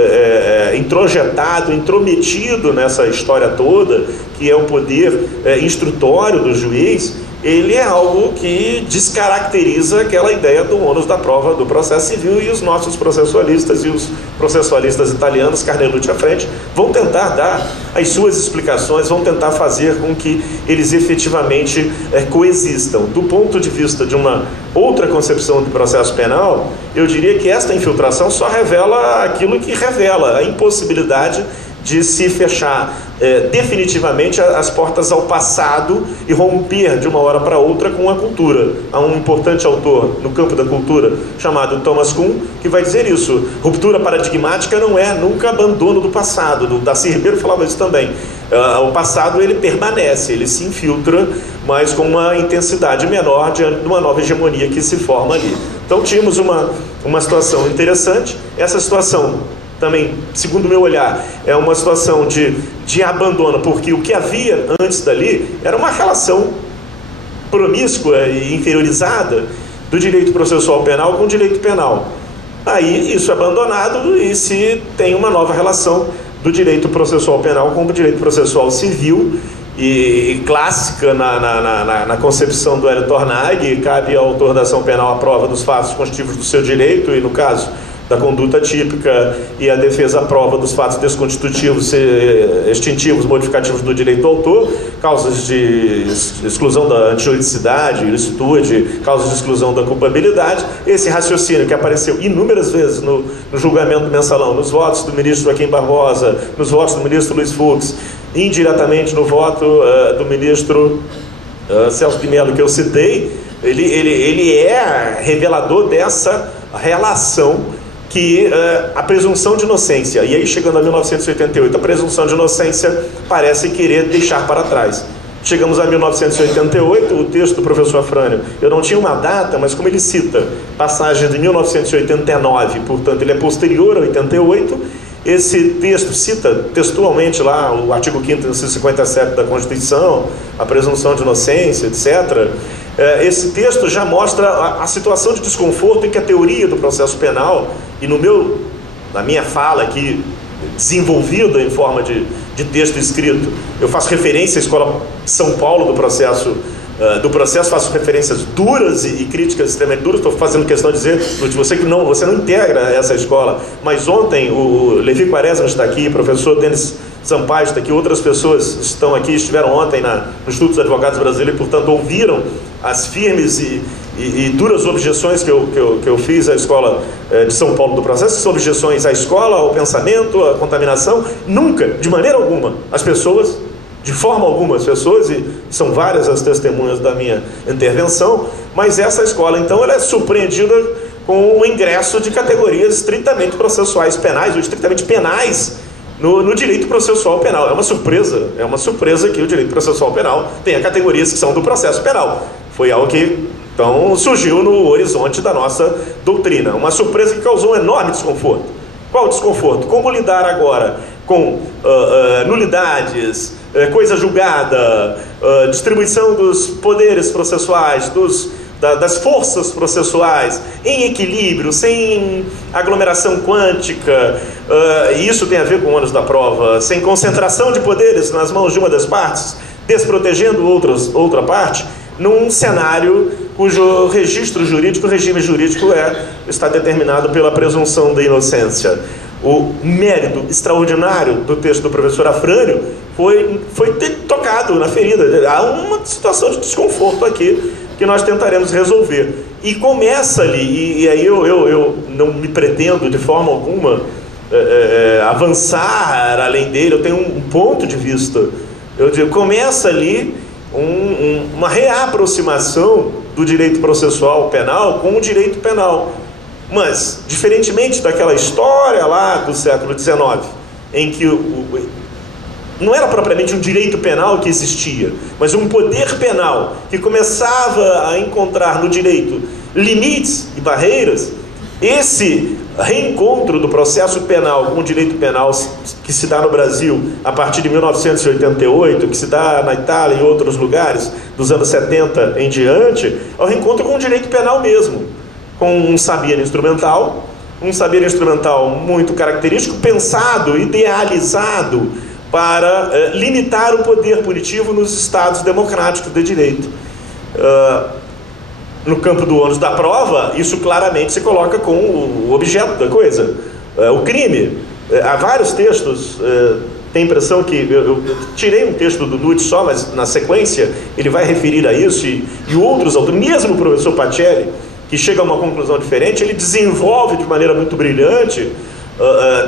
introjetado, intrometido nessa história toda, que é o poder instrutório do juiz, ele é algo que descaracteriza aquela ideia do ônus da prova do processo civil, e os nossos processualistas e os processualistas italianos, Carnelucci à frente, vão tentar dar as suas explicações, vão tentar fazer com que eles efetivamente coexistam. Do ponto de vista de uma outra concepção do processo penal, eu diria que esta infiltração só revela aquilo que revela: a impossibilidade de se fechar definitivamente as portas ao passado e romper de uma hora para outra com a cultura. Há um importante autor no campo da cultura chamado Thomas Kuhn que vai dizer isso: ruptura paradigmática não é nunca abandono do passado. O Darcy Ribeiro falava isso também. O passado ele permanece, ele se infiltra, mas com uma intensidade menor diante de uma nova hegemonia que se forma ali. Então tínhamos uma situação interessante. Essa situação também, segundo o meu olhar, é uma situação de abandono, porque o que havia antes dali era uma relação promíscua e inferiorizada do direito processual penal com o direito penal. Aí isso é abandonado e se tem uma nova relação do direito processual penal com o direito processual civil, e clássica na concepção do Hélio Tornag. Cabe ao autor da ação penal a prova dos fatos constitutivos do seu direito, e no caso da conduta típica, e a defesa à prova dos fatos desconstitutivos, extintivos, modificativos do direito do autor, causas de exclusão da antijuridicidade, ilicitude, causas de exclusão da culpabilidade. Esse raciocínio que apareceu inúmeras vezes no julgamento do mensalão, nos votos do ministro Joaquim Barbosa, nos votos do ministro Luiz Fux, indiretamente no voto do ministro Celso de Mello, que eu citei, ele é revelador dessa relação que a presunção de inocência, e aí chegando a 1988, a presunção de inocência parece querer deixar para trás. Chegamos a 1988, o texto do professor Afrânio, eu não tinha uma data, mas como ele cita passagem de 1989, portanto ele é posterior a 88, esse texto cita textualmente lá o artigo 5º, 157 da Constituição, a presunção de inocência, etc. Esse texto já mostra a situação de desconforto em que a teoria do processo penal, e na minha fala aqui, desenvolvida em forma de texto escrito, eu faço referência à Escola de São Paulo do processo, faço referências duras e críticas extremamente duras. Estou fazendo questão de dizer, você não integra essa escola, mas ontem o Levi Quaresma está aqui, o professor Denis Sampaio está aqui, outras pessoas estão aqui, estiveram ontem no Instituto dos Advogados Brasileiros, e portanto ouviram as firmes e duras objeções que eu fiz à Escola de São Paulo do processo. São objeções à escola, ao pensamento, à contaminação. Nunca, de maneira alguma, as pessoas, de forma alguma as pessoas, e são várias as testemunhas da minha intervenção, mas essa escola então ela é surpreendida com o ingresso de categorias estritamente processuais penais, ou estritamente penais, no direito processual penal. É uma surpresa que o direito processual penal tenha categorias que são do processo penal. Foi algo que então surgiu no horizonte da nossa doutrina, uma surpresa que causou um enorme desconforto. Qual o desconforto? Como lidar agora com nulidades, coisa julgada, distribuição dos poderes processuais, das forças processuais em equilíbrio, sem aglomeração quântica, e isso tem a ver com o ônus da prova, sem concentração de poderes nas mãos de uma das partes, desprotegendo outra parte, num cenário cujo registro jurídico, regime jurídico está determinado pela presunção da inocência. O mérito extraordinário do texto do professor Afrânio foi ter tocado na ferida. Há uma situação de desconforto aqui que nós tentaremos resolver. E começa ali, e aí eu não me pretendo de forma alguma avançar além dele, eu tenho um ponto de vista. Eu digo, começa ali uma reaproximação do direito processual penal com o direito penal. Mas, diferentemente daquela história lá do século XIX, em que não era propriamente um direito penal que existia, mas um poder penal que começava a encontrar no direito limites e barreiras, esse reencontro do processo penal com o direito penal que se dá no Brasil a partir de 1988, que se dá na Itália e em outros lugares dos anos 70 em diante, é o reencontro com o direito penal mesmo, com um saber instrumental muito característico, pensado, idealizado para limitar o poder punitivo nos estados democráticos de direito. No campo do ônus da prova, isso claramente se coloca com o objeto da coisa, o crime. Há vários textos, tem a impressão que eu tirei um texto do Nutt só, mas na sequência ele vai referir a isso, e outros autores, mesmo o professor Pacelli, que chega a uma conclusão diferente, ele desenvolve de maneira muito brilhante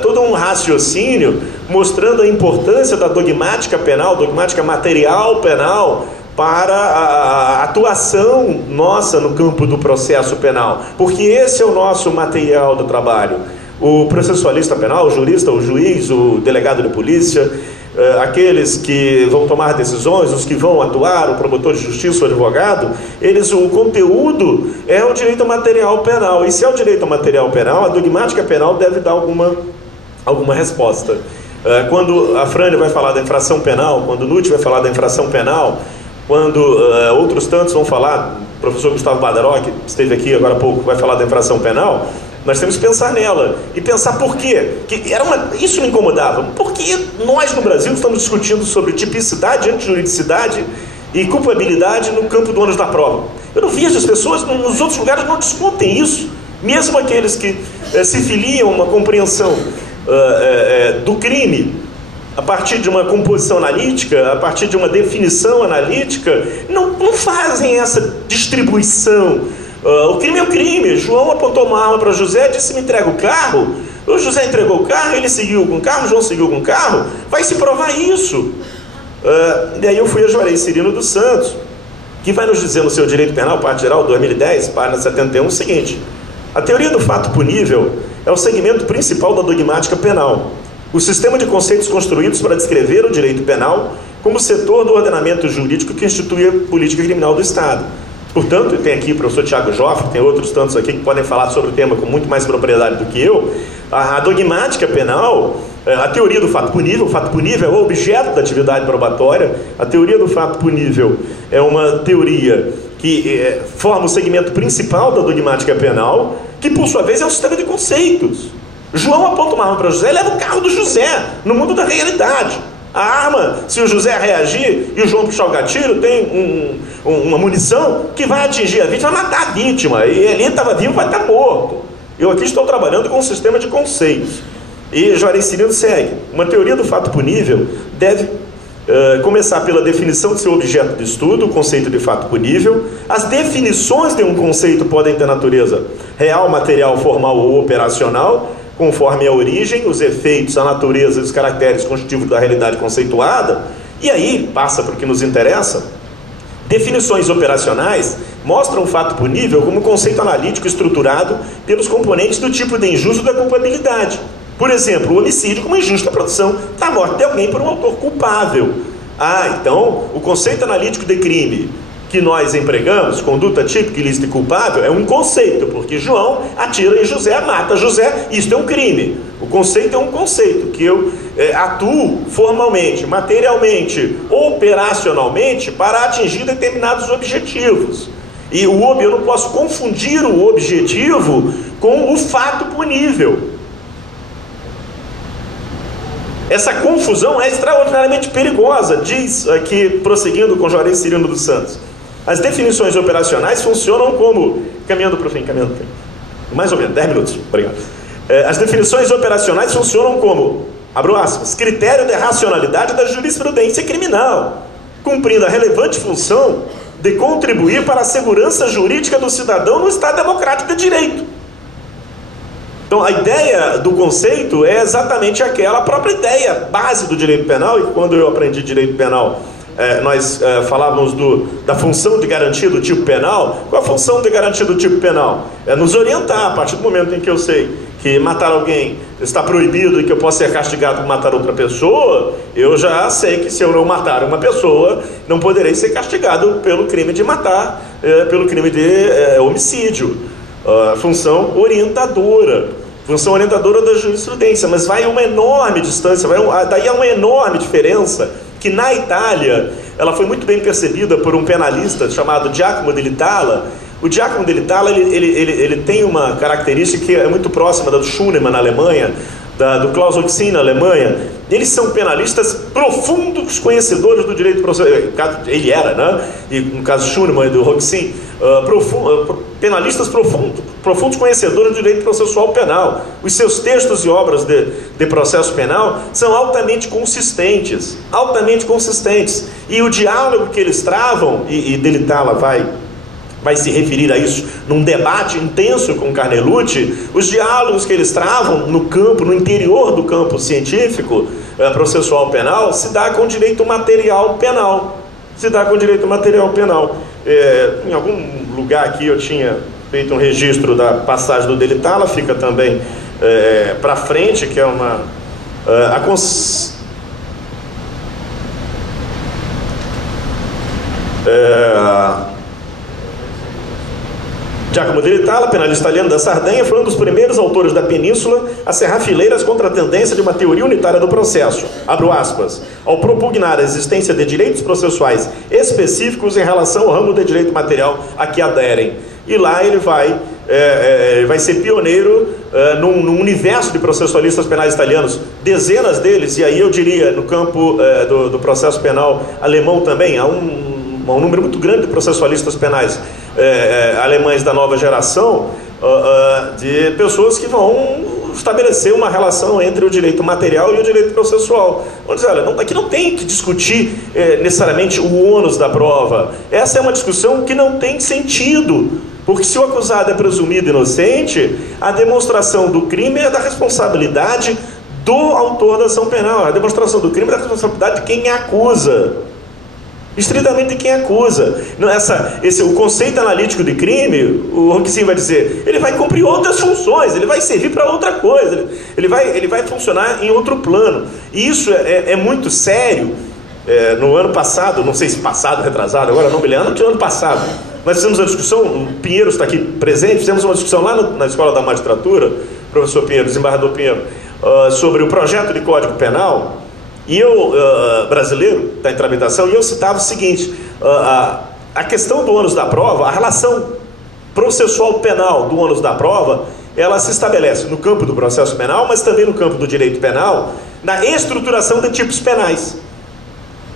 todo um raciocínio mostrando a importância da dogmática penal, dogmática material penal, para a atuação nossa no campo do processo penal, porque esse é o nosso material do trabalho. O processualista penal, o jurista, o juiz, o delegado de polícia, aqueles que vão tomar decisões, os que vão atuar, o promotor de justiça, o advogado, o conteúdo é o direito material penal, e se é o direito material penal, a dogmática penal deve dar alguma resposta. Quando a Frane vai falar da infração penal, quando o Nutt vai falar da infração penal, quando outros tantos vão falar, o professor Gustavo Badaró, que esteve aqui agora há pouco, vai falar da infração penal, nós temos que pensar nela e pensar por quê. Isso me incomodava. Por que nós no Brasil estamos discutindo sobre tipicidade, antijuridicidade e culpabilidade no campo do ônus da prova? Eu não vejo as pessoas nos outros lugares não discutem isso. Mesmo aqueles que se filiam a uma compreensão do crime a partir de uma composição analítica, a partir de uma definição analítica, não fazem essa distribuição. O crime é o crime. João apontou uma arma para José e disse: me entrega o carro. O José entregou o carro, ele seguiu com o carro, João seguiu com o carro. Vai se provar isso. E aí eu fui a Juarez Cirino dos Santos, que vai nos dizer no seu Direito Penal, parte geral, 2010, página 71, o seguinte: a teoria do fato punível é o segmento principal da dogmática penal, o sistema de conceitos construídos para descrever o direito penal como setor do ordenamento jurídico que institui a política criminal do Estado. Portanto, tem aqui o professor Tiago Joffre, tem outros tantos aqui que podem falar sobre o tema com muito mais propriedade do que eu. A dogmática penal, a teoria do fato punível é o objeto da atividade probatória. A teoria do fato punível é uma teoria que forma o segmento principal da dogmática penal, que por sua vez é um sistema de conceitos. João aponta uma arma para José e leva o carro do José no mundo da realidade. A arma, se o José reagir e o João puxar o gatilho, tem uma munição que vai atingir a vítima, vai matar a vítima. E ele estava vivo, vai estar morto. Eu aqui estou trabalhando com um sistema de conceitos. E Juarez Cirino segue. Uma teoria do fato punível deve começar pela definição de seu objeto de estudo, o conceito de fato punível. As definições de um conceito podem ter natureza real, material, formal ou operacional, conforme a origem, os efeitos, a natureza e os caracteres constitutivos da realidade conceituada. E aí, passa para o que nos interessa, definições operacionais mostram o fato punível como conceito analítico estruturado pelos componentes do tipo de injusto da culpabilidade. Por exemplo, o homicídio como injusta produção da morte de alguém por um autor culpável. Então, o conceito analítico de crime que nós empregamos, conduta típica, ilícita e culpável, é um conceito, porque João atira em José, mata José, isso é um crime. O conceito é um conceito, que eu atuo formalmente, materialmente, operacionalmente, para atingir determinados objetivos. E eu não posso confundir o objetivo com o fato punível. Essa confusão é extraordinariamente perigosa, diz aqui, prosseguindo com Juarez Cirino dos Santos. As definições operacionais funcionam como... Caminhando para o fim. Mais ou menos, 10 minutos. Obrigado. As definições operacionais funcionam como, abro aspas, critério de racionalidade da jurisprudência criminal, cumprindo a relevante função de contribuir para a segurança jurídica do cidadão no Estado democrático de direito. Então, a ideia do conceito é exatamente aquela, a própria ideia base do direito penal, e quando eu aprendi direito penal, nós falávamos da função de garantia do tipo penal. Qual a função de garantia do tipo penal? É nos orientar, a partir do momento em que eu sei que matar alguém está proibido e que eu posso ser castigado por matar outra pessoa, eu já sei que se eu não matar uma pessoa, não poderei ser castigado pelo crime de matar, pelo crime de homicídio. Função orientadora da jurisprudência, mas vai a uma enorme distância, daí a uma enorme diferença, que na Itália, ela foi muito bem percebida por um penalista chamado Giacomo Della Talla. O Giacomo Della Talla, ele tem uma característica que é muito próxima da do Schunemann na Alemanha, do Klaus Hoxin na Alemanha. Eles são penalistas profundos conhecedores do direito processual. Ele era, né? E no caso Schunemann e do Hoxin, penalistas profundos conhecedores do direito processual penal. Os seus textos e obras de processo penal são altamente consistentes. E o diálogo que eles travam, e Della Talla vai se referir a isso num debate intenso com Carnelucci, os diálogos que eles travam no campo, no interior do campo científico, processual penal, se dá com direito material penal. Em algum lugar aqui eu tinha feito um registro da passagem do Della Talla, fica também para frente, que é uma... Giacomo Della Talla, penalista italiano da Sardenha, foi um dos primeiros autores da Península a cerrar fileiras contra a tendência de uma teoria unitária do processo, abro aspas, ao propugnar a existência de direitos processuais específicos em relação ao ramo de direito material a que aderem. E lá ele vai ser pioneiro num universo de processualistas penais italianos, dezenas deles, e aí eu diria no campo do processo penal alemão também, há um número muito grande de processualistas penais alemães da nova geração, de pessoas que vão estabelecer uma relação entre o direito material e o direito processual. Vamos dizer, olha, aqui não tem que discutir necessariamente o ônus da prova. Essa é uma discussão que não tem sentido, porque se o acusado é presumido inocente, a demonstração do crime é da responsabilidade do autor da ação penal. A demonstração do crime é da responsabilidade de quem acusa. Estritamente de quem acusa. O conceito analítico de crime, o Hoxin vai dizer, ele vai cumprir outras funções, ele vai servir para outra coisa, ele vai funcionar em outro plano. E isso é muito sério. No ano passado, não sei se passado, retrasado, agora não me lembro, no ano passado, nós fizemos uma discussão, o Pinheiro está aqui presente, fizemos uma discussão lá na Escola da Magistratura, professor Pinheiro, desembargador Pinheiro, sobre o projeto de Código Penal. E eu, brasileiro, está em tramitação, e eu citava o seguinte, a questão do ônus da prova, a relação processual penal do ônus da prova, ela se estabelece no campo do processo penal, mas também no campo do direito penal, na estruturação de tipos penais.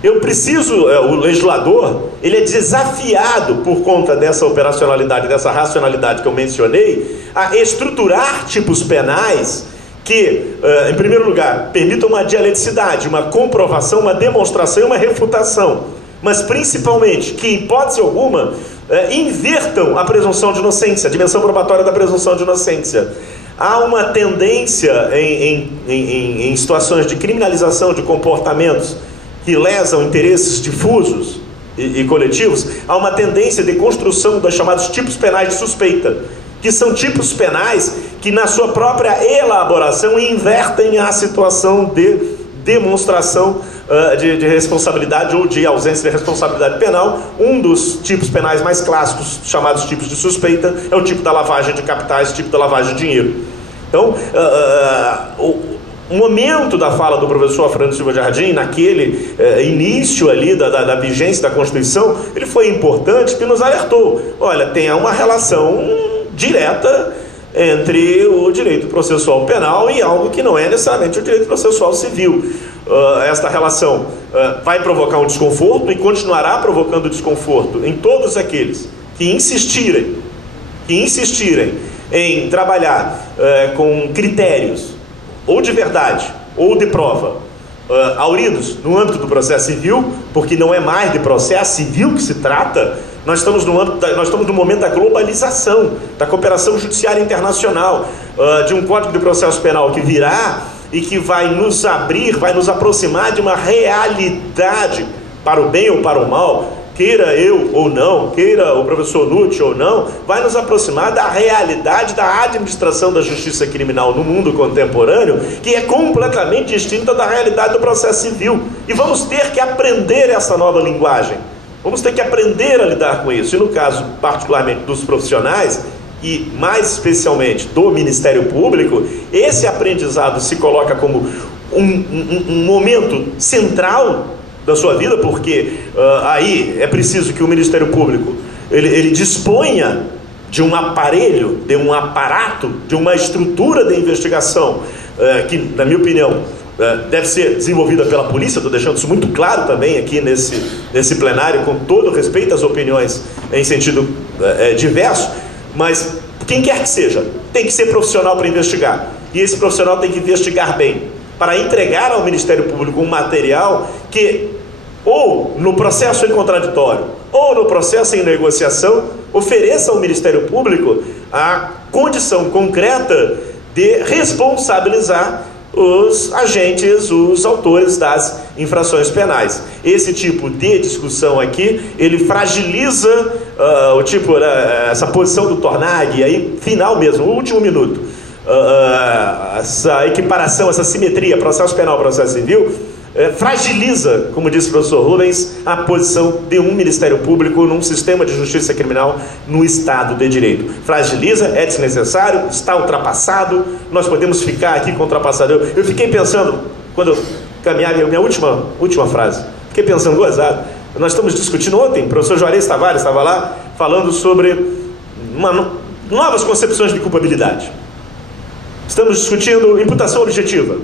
O legislador, ele é desafiado por conta dessa operacionalidade, dessa racionalidade que eu mencionei, a estruturar tipos penais que, em primeiro lugar, permitam uma dialeticidade, uma comprovação, uma demonstração e uma refutação, mas principalmente que, em hipótese alguma, invertam a presunção de inocência, a dimensão probatória da presunção de inocência. Há uma tendência em situações de criminalização de comportamentos que lesam interesses difusos e coletivos, há uma tendência de construção dos chamados tipos penais de suspeita, que são tipos penais que na sua própria elaboração invertem a situação de demonstração de responsabilidade ou de ausência de responsabilidade penal. Um dos tipos penais mais clássicos, chamados tipos de suspeita, é o tipo da lavagem de capitais, o tipo da lavagem de dinheiro. Então, o momento da fala do professor Fernando Silva Jardim, naquele início ali da vigência da Constituição, ele foi importante porque nos alertou. Olha, tem uma relação direta entre o direito processual penal e algo que não é necessariamente o direito processual civil. Esta relação vai provocar um desconforto e continuará provocando desconforto em todos aqueles que insistirem em trabalhar com critérios ou de verdade ou de prova auridos no âmbito do processo civil, porque não é mais de processo civil que se trata, Nós estamos no momento da globalização, da cooperação judiciária internacional, de um Código de Processo Penal que virá e que vai nos abrir, vai nos aproximar de uma realidade, para o bem ou para o mal, queira eu ou não, queira o professor Nutti ou não, vai nos aproximar da realidade da administração da justiça criminal no mundo contemporâneo, que é completamente distinta da realidade do processo civil. E vamos ter que aprender essa nova linguagem. Vamos ter que aprender a lidar com isso. E no caso, particularmente, dos profissionais, e mais especialmente do Ministério Público, esse aprendizado se coloca como um momento central da sua vida, porque aí é preciso que o Ministério Público ele disponha de um aparelho, de um aparato, de uma estrutura de investigação que, na minha opinião, deve ser desenvolvida pela polícia. Estou deixando isso muito claro também aqui nesse plenário, com todo respeito às opiniões em sentido diverso, mas quem quer que seja, tem que ser profissional para investigar, e esse profissional tem que investigar bem, para entregar ao Ministério Público um material que, ou no processo em contraditório, ou no processo em negociação, ofereça ao Ministério Público a condição concreta de responsabilizar os agentes, os autores das infrações penais. Esse tipo de discussão aqui, ele fragiliza essa posição do Tornag, aí final mesmo, o último minuto, essa equiparação, essa simetria, processo penal, processo civil, fragiliza, como disse o professor Rubens, a posição de um Ministério Público num sistema de justiça criminal no Estado de Direito. Fragiliza, é desnecessário, está ultrapassado, nós podemos ficar aqui com ultrapassado. Eu fiquei pensando, quando eu caminhava, minha última frase, fiquei pensando, gozado, nós estamos discutindo ontem, o professor Juarez Tavares estava lá, falando sobre novas concepções de culpabilidade. Estamos discutindo imputação objetiva.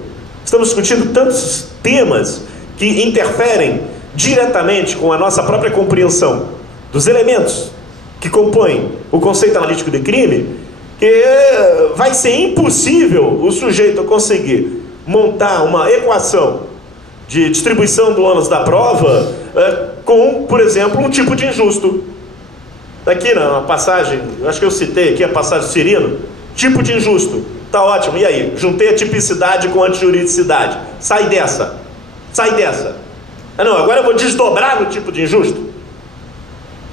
Estamos discutindo tantos temas que interferem diretamente com a nossa própria compreensão dos elementos que compõem o conceito analítico de crime, que vai ser impossível o sujeito conseguir montar uma equação de distribuição do ônus da prova com, por exemplo, um tipo de injusto. Aqui na passagem, acho que eu citei aqui a passagem do Cirino, tipo de injusto. Tá ótimo, e aí? Juntei a tipicidade com a antijuridicidade. Sai dessa. Não, agora eu vou desdobrar no tipo de injusto.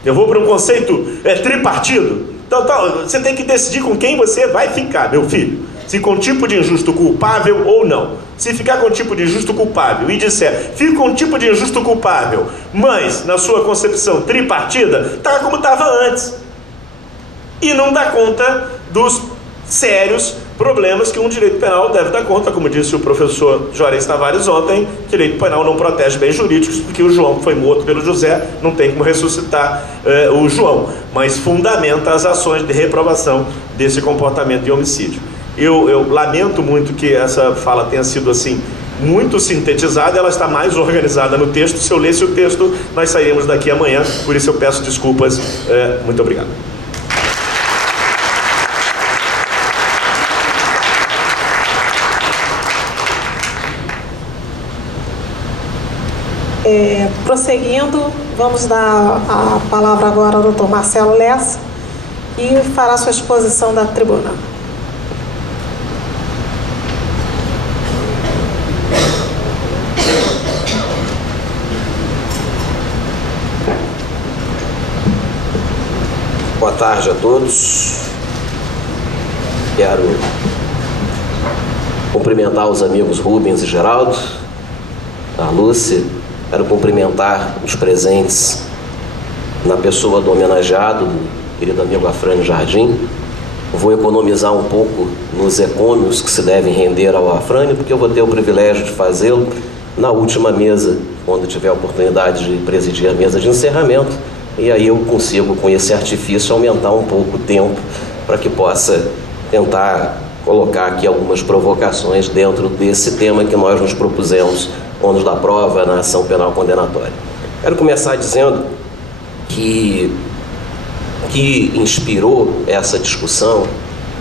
Eu vou para um conceito tripartido. Então, você tem que decidir com quem você vai ficar, meu filho. Se com tipo de injusto culpável ou não. Se ficar com tipo de injusto culpável e disser, fico com tipo de injusto culpável, mas na sua concepção tripartida, tá como estava antes. E não dá conta dos sérios problemas que um direito penal deve dar conta. Como disse o professor Juarez Tavares ontem, direito penal não protege bens jurídicos, porque o João foi morto pelo José, não tem como ressuscitar o João, mas fundamenta as ações de reprovação desse comportamento de homicídio. Eu lamento muito que essa fala tenha sido assim muito sintetizada, ela está mais organizada no texto. Se eu lesse o texto, nós sairemos daqui amanhã, por isso eu peço desculpas. Muito obrigado. Prosseguindo, vamos dar a palavra agora ao doutor Marcelo Lessa, que fará sua exposição da tribuna. Boa tarde a todos. Quero cumprimentar os amigos Rubens e Geraldo, a Lúcia. Quero cumprimentar os presentes na pessoa do homenageado, do querido amigo Afrânio Jardim. Vou economizar um pouco nos ecômios que se devem render ao Afrânio, porque eu vou ter o privilégio de fazê-lo na última mesa, quando tiver a oportunidade de presidir a mesa de encerramento, e aí eu consigo, com esse artifício, aumentar um pouco o tempo para que possa tentar colocar aqui algumas provocações dentro desse tema que nós nos propusemos, ônus da prova na ação penal condenatória. Quero começar dizendo que inspirou essa discussão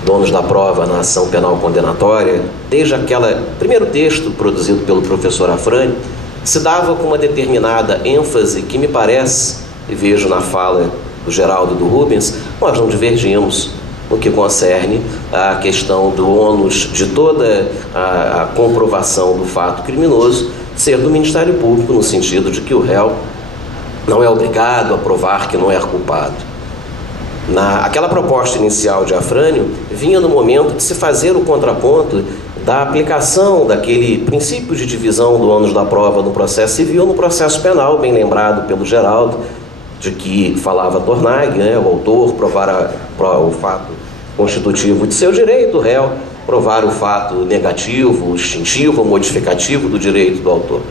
do ônus da prova na ação penal condenatória, desde aquele primeiro texto produzido pelo professor Afrânio, se dava com uma determinada ênfase que me parece, e vejo na fala do Geraldo e do Rubens, nós não divergimos no que concerne a questão do ônus de toda a comprovação do fato criminoso ser do Ministério Público, no sentido de que o réu não é obrigado a provar que não é culpado. Aquela proposta inicial de Afrânio vinha no momento de se fazer o contraponto da aplicação daquele princípio de divisão do ônus da prova no processo civil no processo penal, bem lembrado pelo Geraldo, de que falava Tornag, né, o autor, provar o fato constitutivo de seu direito, o réu provar o fato negativo, extintivo, modificativo do direito do autor.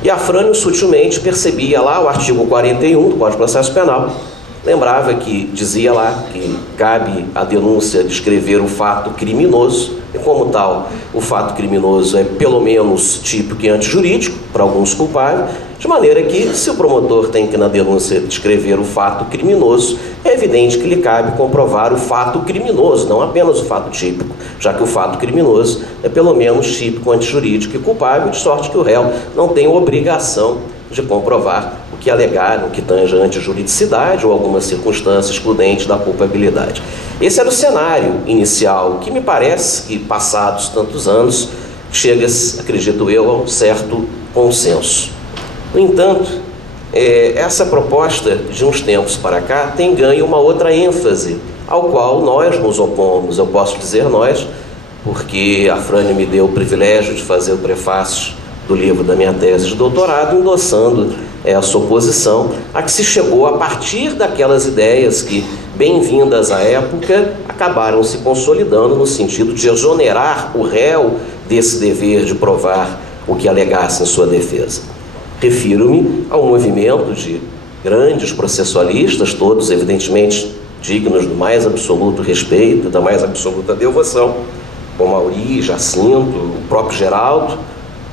E Afrânio sutilmente percebia lá o artigo 41 do Código de Processo Penal, lembrava que dizia lá que cabe a denúncia descrever o fato criminoso, e como tal, o fato criminoso é pelo menos típico e antijurídico, para alguns culpáveis, de maneira que, se o promotor tem que na denúncia descrever o fato criminoso, é evidente que lhe cabe comprovar o fato criminoso, não apenas o fato típico, já que o fato criminoso é pelo menos típico, antijurídico e culpável, de sorte que o réu não tem obrigação de comprovar o que alegar no que tange a antijuridicidade ou alguma circunstância excludente da culpabilidade. Esse era o cenário inicial, que me parece que, passados tantos anos, chega-se, acredito eu, a um certo consenso. No entanto, essa proposta, de uns tempos para cá, tem ganho uma outra ênfase, ao qual nós nos opomos. Eu posso dizer nós, porque Afrânio me deu o privilégio de fazer o prefácio do livro da minha tese de doutorado, endossando essa oposição a que se chegou a partir daquelas ideias que, bem-vindas à época, acabaram se consolidando no sentido de exonerar o réu desse dever de provar o que alegasse em sua defesa. Refiro-me ao movimento de grandes processualistas, todos evidentemente dignos do mais absoluto respeito, da mais absoluta devoção, como Auri, Jacinto, o próprio Geraldo,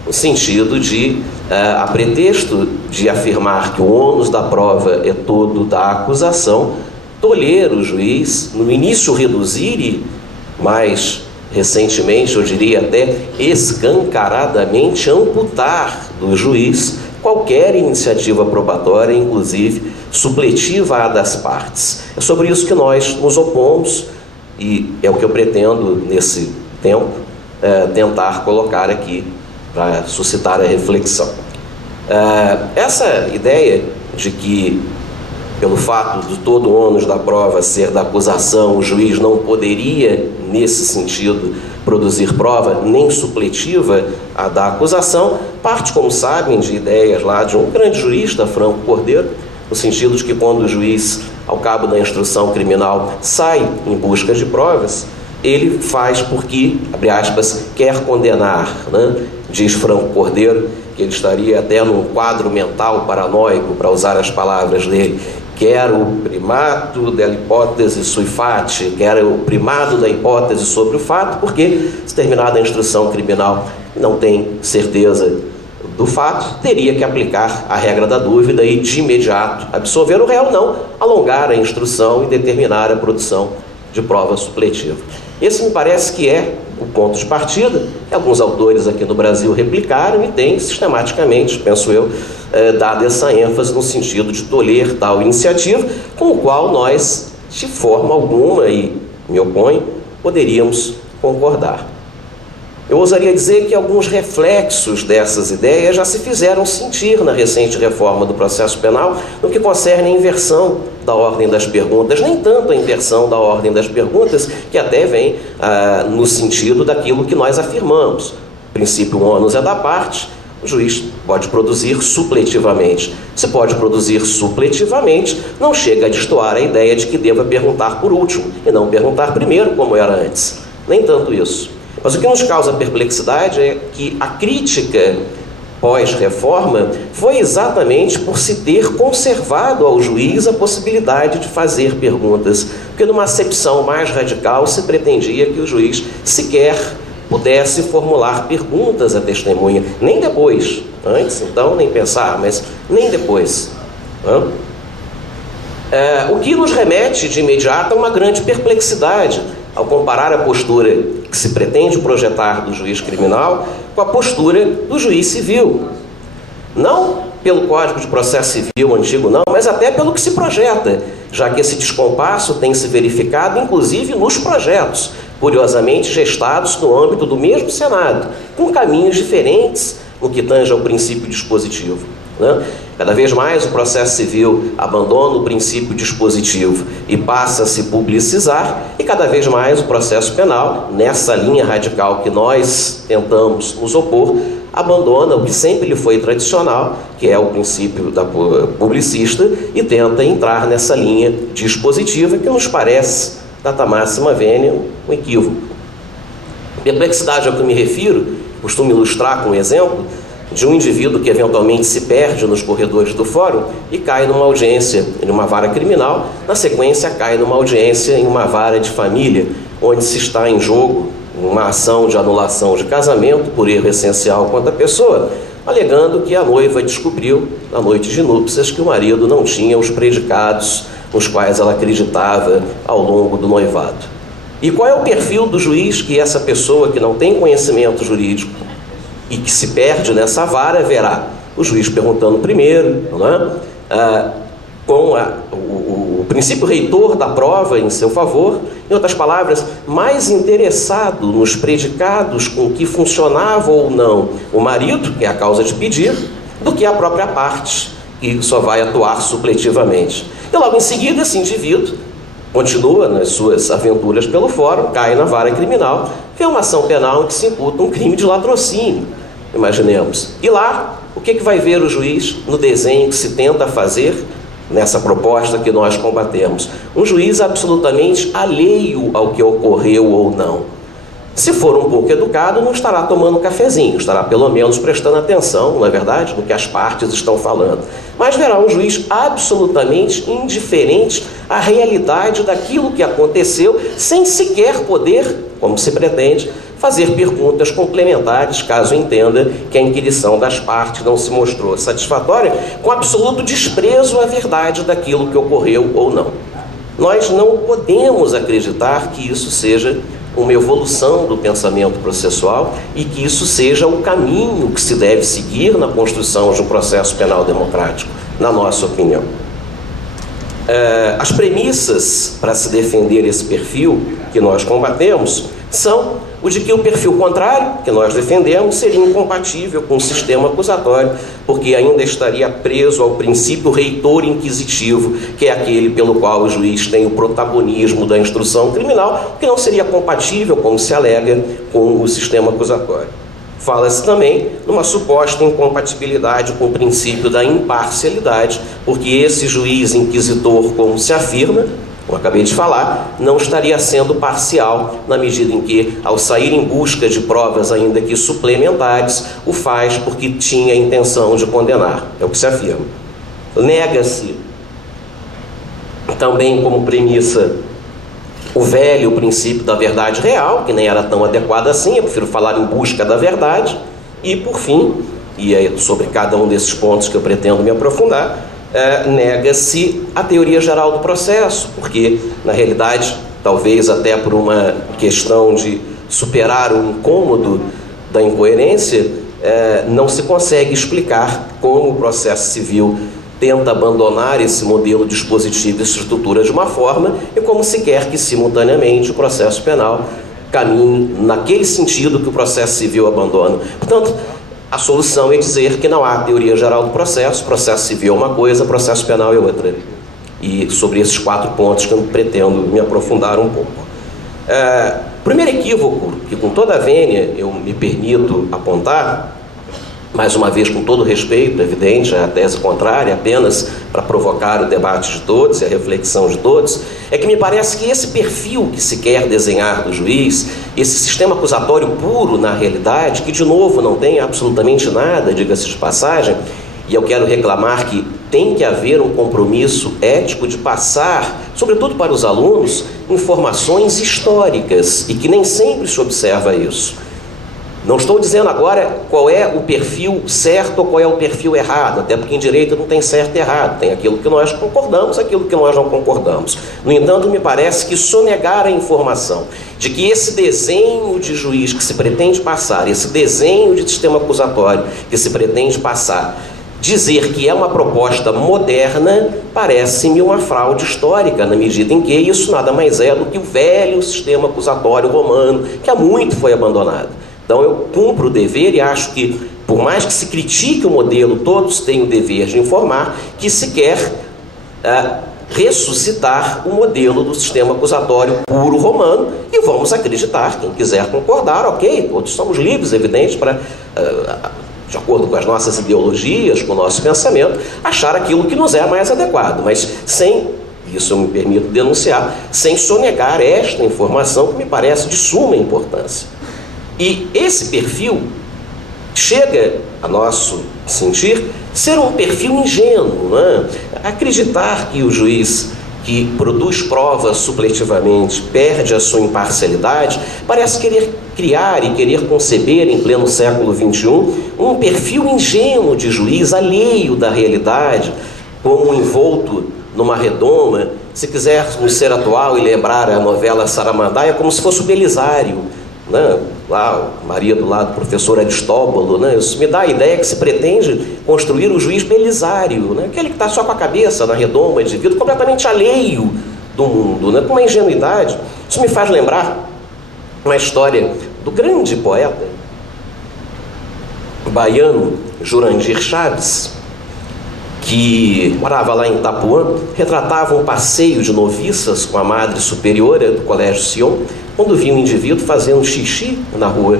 no sentido de, a pretexto de afirmar que o ônus da prova é todo da acusação, tolher o juiz, no início reduzir e, mais recentemente, eu diria até escancaradamente amputar do juiz qualquer iniciativa probatória, inclusive supletiva à das partes. É sobre isso que nós nos opomos e é o que eu pretendo, nesse tempo, tentar colocar aqui para suscitar a reflexão. Essa ideia de que, pelo fato de todo o ônus da prova ser da acusação, o juiz não poderia, nesse sentido, produzir prova nem supletiva à da acusação, parte, como sabem, de ideias lá de um grande jurista, Franco Cordeiro, no sentido de que quando o juiz, ao cabo da instrução criminal, sai em busca de provas, ele faz porque, abre aspas, quer condenar, né? Diz Franco Cordeiro que ele estaria até num quadro mental paranoico, para usar as palavras dele, quer o primato da hipótese sui fati, quer o primado da hipótese sobre o fato, porque, se terminada a instrução criminal não tem certeza do fato, teria que aplicar a regra da dúvida e, de imediato, absolver o réu, não alongar a instrução e determinar a produção de prova supletiva. Esse me parece que é o ponto de partida. Alguns autores aqui no Brasil replicaram e têm sistematicamente, penso eu, dado essa ênfase no sentido de tolher tal iniciativa, com o qual nós, de forma alguma, e me oponho, poderíamos concordar. Eu ousaria dizer que alguns reflexos dessas ideias já se fizeram sentir na recente reforma do processo penal no que concerne a inversão da ordem das perguntas, nem tanto a inversão da ordem das perguntas, que até vem no sentido daquilo que nós afirmamos. O princípio ônus é da parte, o juiz pode produzir supletivamente. Se pode produzir supletivamente, não chega a destoar a ideia de que deva perguntar por último e não perguntar primeiro, como era antes. Nem tanto isso. Mas o que nos causa perplexidade é que a crítica pós-reforma foi exatamente por se ter conservado ao juiz a possibilidade de fazer perguntas, porque numa acepção mais radical se pretendia que o juiz sequer pudesse formular perguntas à testemunha, nem depois, antes então nem pensar, mas nem depois. O que nos remete de imediato a uma grande perplexidade, ao comparar a postura que se pretende projetar do juiz criminal com a postura do juiz civil. Não pelo Código de Processo Civil antigo, não, mas até pelo que se projeta, já que esse descompasso tem se verificado, inclusive, nos projetos, curiosamente gestados no âmbito do mesmo Senado, com caminhos diferentes no que tange ao princípio dispositivo, né? Cada vez mais o processo civil abandona o princípio dispositivo e passa a se publicizar, e cada vez mais o processo penal, nessa linha radical que nós tentamos nos opor, abandona o que sempre lhe foi tradicional, que é o princípio da publicista, e tenta entrar nessa linha dispositiva que nos parece, data máxima vênia, um equívoco. Perplexidade ao que eu me refiro, costumo ilustrar com um exemplo de um indivíduo que eventualmente se perde nos corredores do fórum e cai numa audiência em uma vara criminal, na sequência cai numa audiência em uma vara de família, onde se está em jogo uma ação de anulação de casamento por erro essencial quanto à pessoa, alegando que a noiva descobriu, na noite de núpcias, que o marido não tinha os predicados nos quais ela acreditava ao longo do noivado. E qual é o perfil do juiz que essa pessoa que não tem conhecimento jurídico e que se perde nessa vara verá? O juiz perguntando primeiro, não é? Com o princípio reitor da prova em seu favor, em outras palavras, mais interessado nos predicados com que funcionava ou não o marido, que é a causa de pedir, do que a própria parte, que só vai atuar supletivamente. E logo em seguida, esse indivíduo continua nas suas aventuras pelo fórum, cai na vara criminal, vê uma ação penal em que se imputa um crime de latrocínio, imaginemos. E lá, o que vai ver o juiz no desenho que se tenta fazer nessa proposta que nós combatemos? Um juiz absolutamente alheio ao que ocorreu ou não. Se for um pouco educado, não estará tomando um cafezinho, estará pelo menos prestando atenção, não é verdade, no que as partes estão falando. Mas verá um juiz absolutamente indiferente à realidade daquilo que aconteceu, sem sequer poder, como se pretende, fazer perguntas complementares, caso entenda que a inquirição das partes não se mostrou satisfatória, com absoluto desprezo à verdade daquilo que ocorreu ou não. Nós não podemos acreditar que isso seja uma evolução do pensamento processual e que isso seja o caminho que se deve seguir na construção de um processo penal democrático, na nossa opinião. As premissas para se defender esse perfil que nós combatemos são o de que o perfil contrário, que nós defendemos, seria incompatível com o sistema acusatório, porque ainda estaria preso ao princípio reitor inquisitivo, que é aquele pelo qual o juiz tem o protagonismo da instrução criminal, que não seria compatível, como se alega, com o sistema acusatório. Fala-se também numa suposta incompatibilidade com o princípio da imparcialidade, porque esse juiz inquisitor, como se afirma, como acabei de falar, não estaria sendo parcial na medida em que, ao sair em busca de provas ainda que suplementares, o faz porque tinha a intenção de condenar. É o que se afirma. Nega-se também como premissa o velho princípio da verdade real, que nem era tão adequado assim, eu prefiro falar em busca da verdade. E, por fim, e é sobre cada um desses pontos que eu pretendo me aprofundar, nega-se a teoria geral do processo, porque, na realidade, talvez até por uma questão de superar o incômodo da incoerência, não se consegue explicar como o processo civil tenta abandonar esse modelo dispositivo e estrutura de uma forma e como se quer que, simultaneamente, o processo penal caminhe naquele sentido que o processo civil abandona. Portanto, a solução é dizer que não há teoria geral do processo civil é uma coisa, processo penal é outra. E sobre esses 4 pontos que eu pretendo me aprofundar um pouco. Primeiro equívoco, que com toda a vênia eu me permito apontar, mais uma vez com todo respeito, evidente, a tese contrária, apenas para provocar o debate de todos e a reflexão de todos, é que me parece que esse perfil que se quer desenhar do juiz, esse sistema acusatório puro na realidade, que de novo não tem absolutamente nada, diga-se de passagem, e eu quero reclamar que tem que haver um compromisso ético de passar, sobretudo para os alunos, informações históricas, e que nem sempre se observa isso. Não estou dizendo agora qual é o perfil certo ou qual é o perfil errado, até porque em direito não tem certo e errado, tem aquilo que nós concordamos, aquilo que nós não concordamos. No entanto, me parece que sonegar a informação de que esse desenho de juiz que se pretende passar, esse desenho de sistema acusatório que se pretende passar, dizer que é uma proposta moderna parece-me uma fraude histórica, na medida em que isso nada mais é do que o velho sistema acusatório romano, que há muito foi abandonado. Então eu cumpro o dever e acho que, por mais que se critique o modelo, todos têm o dever de informar que se quer ressuscitar o modelo do sistema acusatório puro romano, e vamos acreditar, quem quiser concordar, ok, todos somos livres, evidente, para, de acordo com as nossas ideologias, com o nosso pensamento, achar aquilo que nos é mais adequado, mas sem, isso eu me permito denunciar, sem sonegar esta informação que me parece de suma importância. E esse perfil chega, a nosso sentir, ser um perfil ingênuo, né? Acreditar que o juiz que produz provas supletivamente perde a sua imparcialidade, parece querer criar e querer conceber em pleno século XXI um perfil ingênuo de juiz alheio da realidade, como envolto numa redoma. Se quisermos ser atual e lembrar a novela Saramandaia, como se fosse o Belisário, né? Lá, Maria do lado, professor Aristóbulo, né? Isso me dá a ideia que se pretende construir o juiz Belisário, né? Aquele que está só com a cabeça na redoma de vidro, completamente alheio do mundo, né? Com uma ingenuidade. Isso me faz lembrar uma história do grande poeta baiano Jurandir Chaves, que morava lá em Itapuã, retratava um passeio de noviças com a madre superiora do Colégio Sion, quando viu um indivíduo fazendo xixi na rua,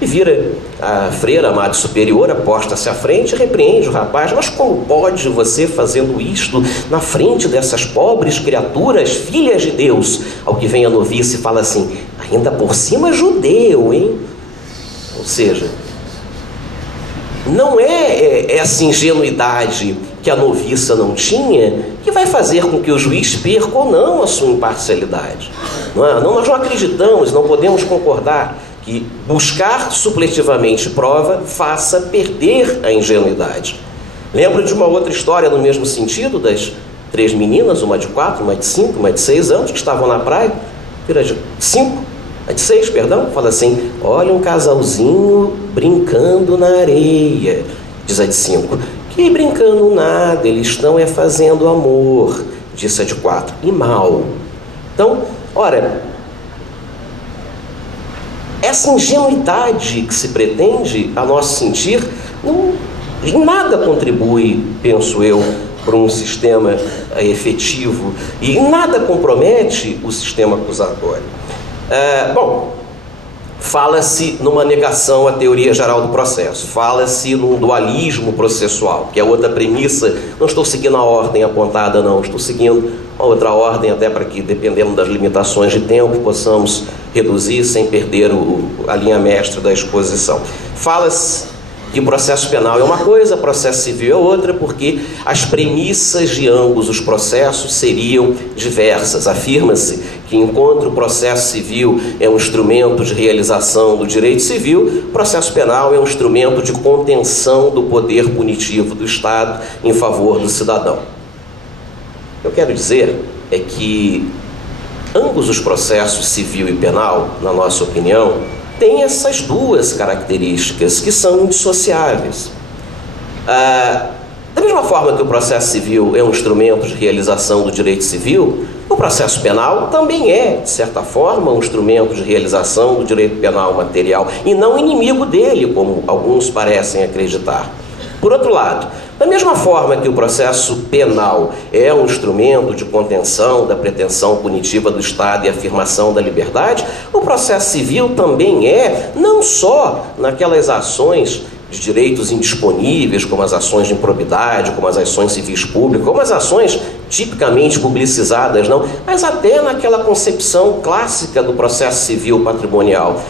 e vira a freira, a madre superiora, posta-se à frente e repreende o rapaz: mas como pode você fazendo isto na frente dessas pobres criaturas, filhas de Deus? Ao que vem a noviça e fala assim: ainda por cima judeu, hein? Ou seja, não é essa ingenuidade que a noviça não tinha que vai fazer com que o juiz perca ou não a sua imparcialidade. Nós não acreditamos, não podemos concordar que buscar supletivamente prova faça perder a ingenuidade. Lembro de uma outra história no mesmo sentido, das 3 meninas, uma de 4, uma de 5, uma de 6 anos, que estavam na praia, de 6, fala assim: olha, um casalzinho brincando na areia. Diz a de 5: que brincando nada, eles estão fazendo amor. Disse a de 4: e mal. Então, ora, essa ingenuidade que se pretende, a nosso sentir, em nada contribui, penso eu, para um sistema efetivo, e em nada compromete o sistema acusatório. Bom, fala-se numa negação à teoria geral do processo, fala-se num dualismo processual, que é outra premissa. Não estou seguindo a ordem apontada, não, estou seguindo uma outra ordem, até para que, dependendo das limitações de tempo, possamos reduzir sem perder a linha mestra da exposição. Fala-se que o processo penal é uma coisa, processo civil é outra, porque as premissas de ambos os processos seriam diversas. Afirma-se que, enquanto o processo civil é um instrumento de realização do direito civil, o processo penal é um instrumento de contenção do poder punitivo do Estado em favor do cidadão. Eu quero dizer é que ambos os processos civil e penal, na nossa opinião, têm essas duas características que são indissociáveis. Da mesma forma que o processo civil é um instrumento de realização do direito civil, o processo penal também é, de certa forma, um instrumento de realização do direito penal material, e não inimigo dele, como alguns parecem acreditar. Por outro lado, da mesma forma que o processo penal é um instrumento de contenção da pretensão punitiva do Estado e afirmação da liberdade, o processo civil também é, não só naquelas ações de direitos indisponíveis, como as ações de improbidade, como as ações civis públicas, como as ações tipicamente publicizadas, não, mas até naquela concepção clássica do processo civil patrimonial.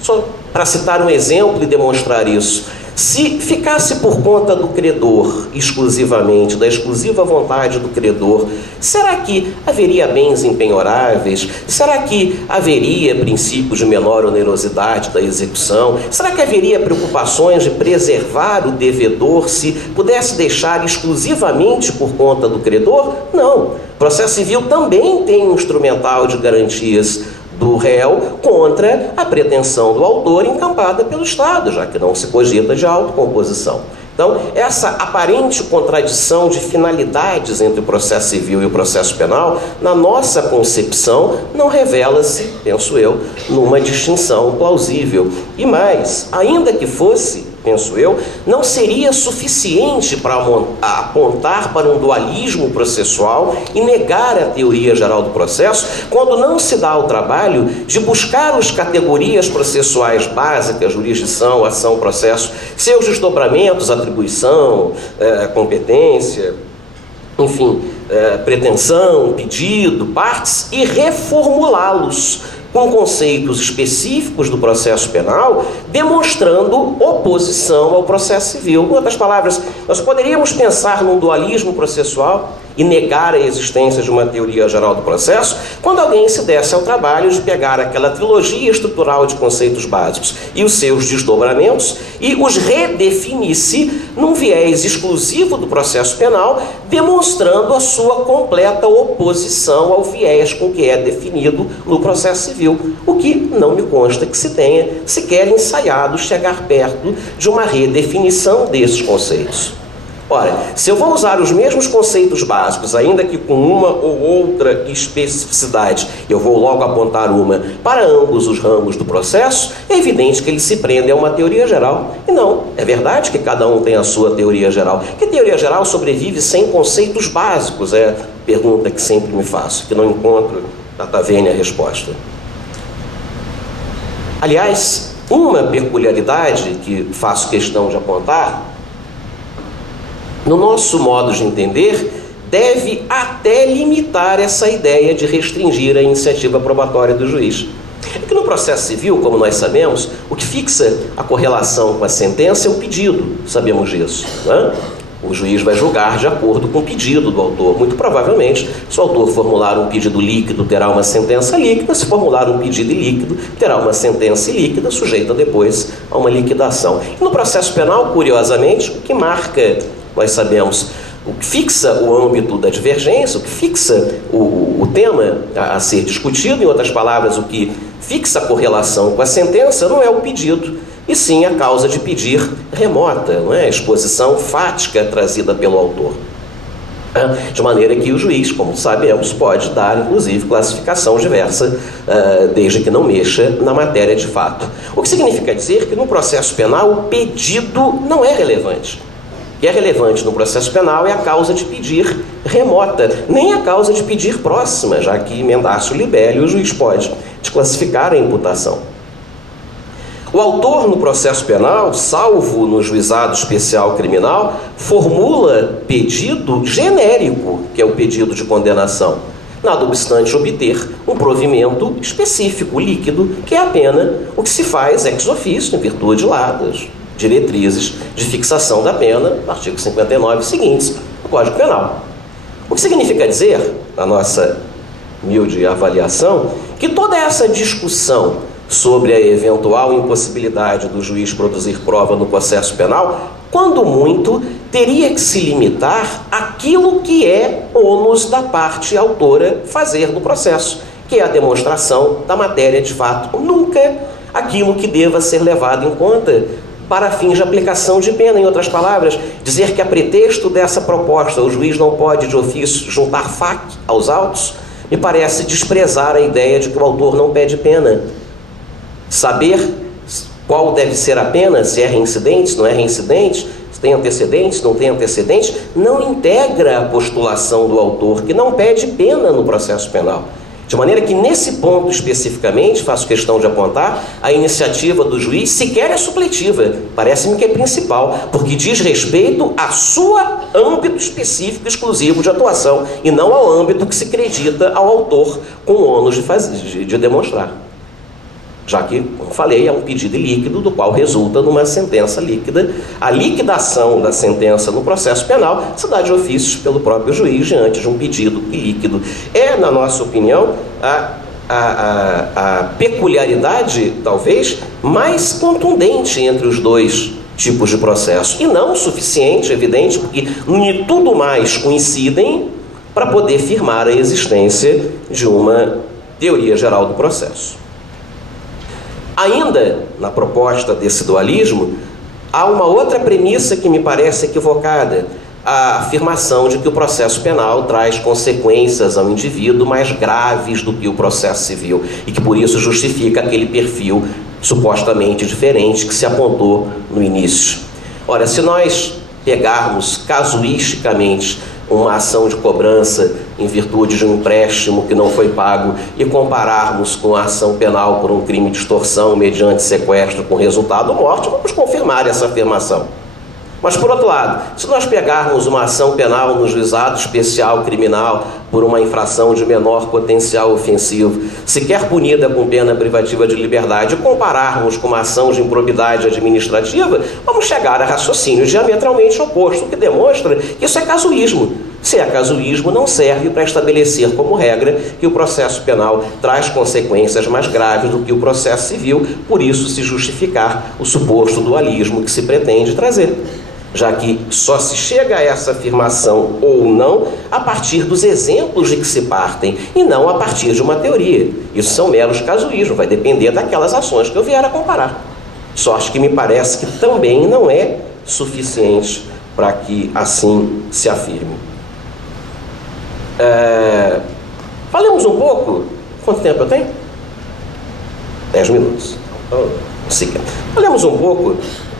Só para citar um exemplo e demonstrar isso, se ficasse por conta do credor exclusivamente, da exclusiva vontade do credor, será que haveria bens impenhoráveis? Será que haveria princípios de menor onerosidade da execução? Será que haveria preocupações de preservar o devedor se pudesse deixar exclusivamente por conta do credor? Não. O processo civil também tem um instrumental de garantias do réu contra a pretensão do autor encampada pelo Estado, já que não se cogita de autocomposição. Então, essa aparente contradição de finalidades entre o processo civil e o processo penal, na nossa concepção, não revela-se, penso eu, numa distinção plausível. E mais, ainda que fosse, penso eu, não seria suficiente para apontar para um dualismo processual e negar a teoria geral do processo, quando não se dá o trabalho de buscar as categorias processuais básicas, jurisdição, ação, processo, seus desdobramentos, atribuição, competência, enfim, pretensão, pedido, partes, e reformulá-los com conceitos específicos do processo penal, demonstrando oposição ao processo civil. Em outras palavras, nós poderíamos pensar num dualismo processual e negar a existência de uma teoria geral do processo, quando alguém se desse ao trabalho de pegar aquela trilogia estrutural de conceitos básicos e os seus desdobramentos e os redefinisse num viés exclusivo do processo penal, demonstrando a sua completa oposição ao viés com que é definido no processo civil, o que não me consta que se tenha sequer ensaiado chegar perto de uma redefinição desses conceitos. Ora, se eu vou usar os mesmos conceitos básicos, ainda que com uma ou outra especificidade, eu vou logo apontar uma para ambos os ramos do processo, é evidente que ele se prende a uma teoria geral. E não, é verdade que cada um tem a sua teoria geral. Que teoria geral sobrevive sem conceitos básicos? É a pergunta que sempre me faço, que não encontro na taverna a resposta. Aliás, uma peculiaridade que faço questão de apontar, no nosso modo de entender, deve até limitar essa ideia de restringir a iniciativa probatória do juiz. É que no processo civil, como nós sabemos, o que fixa a correlação com a sentença é o pedido, sabemos disso, não é? O juiz vai julgar de acordo com o pedido do autor. Muito provavelmente, se o autor formular um pedido líquido, terá uma sentença líquida. Se formular um pedido ilíquido, terá uma sentença ilíquida, sujeita depois a uma liquidação. E no processo penal, curiosamente, o que marca, nós sabemos, o que fixa o âmbito da divergência, o que fixa o tema a ser discutido, em outras palavras, o que fixa a correlação com a sentença, não é o pedido, e sim a causa de pedir remota, não é? A exposição fática trazida pelo autor. De maneira que o juiz, como sabemos, pode dar, inclusive, classificação diversa, desde que não mexa na matéria de fato. O que significa dizer que no processo penal o pedido não é relevante. O que é relevante no processo penal é a causa de pedir remota, nem a causa de pedir próxima, já que mendatio libelli o juiz pode desclassificar a imputação. O autor no processo penal, salvo no juizado especial criminal, formula pedido genérico, que é o pedido de condenação, nada obstante obter um provimento específico, líquido, que é a pena, o que se faz ex officio, em virtude lá das diretrizes de fixação da pena, artigo 59 seguintes do Código Penal. O que significa dizer, na nossa humilde avaliação, que toda essa discussão sobre a eventual impossibilidade do juiz produzir prova no processo penal, quando muito, teria que se limitar àquilo que é ônus da parte autora fazer no processo, que é a demonstração da matéria de fato, nunca aquilo que deva ser levado em conta para fins de aplicação de pena. Em outras palavras, dizer que a pretexto dessa proposta o juiz não pode de ofício juntar fac aos autos, me parece desprezar a ideia de que o autor não pede pena. Saber qual deve ser a pena, se é reincidente, se não é reincidente, se tem antecedentes, se não tem antecedentes, não integra a postulação do autor, que não pede pena no processo penal. De maneira que, nesse ponto especificamente, faço questão de apontar, a iniciativa do juiz sequer é supletiva, parece-me que é principal, porque diz respeito a sua âmbito específico exclusivo de atuação, e não ao âmbito que se acredita ao autor com o ônus de demonstrar. Já que, como falei, é um pedido ilíquido, do qual resulta numa sentença líquida. A liquidação da sentença no processo penal se dá de ofício pelo próprio juiz diante de um pedido ilíquido. É, na nossa opinião, a peculiaridade, talvez, mais contundente entre os dois tipos de processo. E não o suficiente, evidente, porque em tudo mais coincidem para poder firmar a existência de uma teoria geral do processo. Ainda na proposta desse dualismo, Há uma outra premissa que me parece equivocada, a afirmação de que o processo penal traz consequências ao indivíduo mais graves do que o processo civil e que por isso justifica aquele perfil supostamente diferente que se apontou no início. Ora, se nós pegarmos casuisticamente uma ação de cobrança em virtude de um empréstimo que não foi pago e compararmos com a ação penal por um crime de extorsão mediante sequestro com resultado morte, vamos confirmar essa afirmação. Mas, por outro lado, se nós pegarmos uma ação penal no juizado especial criminal por uma infração de menor potencial ofensivo, sequer punida com pena privativa de liberdade, e compararmos com uma ação de improbidade administrativa, vamos chegar a raciocínio diametralmente oposto, o que demonstra que isso é casuísmo. Se é casuísmo, não serve para estabelecer como regra que o processo penal traz consequências mais graves do que o processo civil, por isso se justificar o suposto dualismo que se pretende trazer, já que só se chega a essa afirmação ou não a partir dos exemplos de que se partem e não a partir de uma teoria. Isso são meros casuísmos, vai depender daquelas ações que eu vier a comparar. Sorte que me parece que também não é suficiente para que assim se afirme. Falemos um pouco. Quanto tempo eu tenho? 10 minutos. Falemos um pouco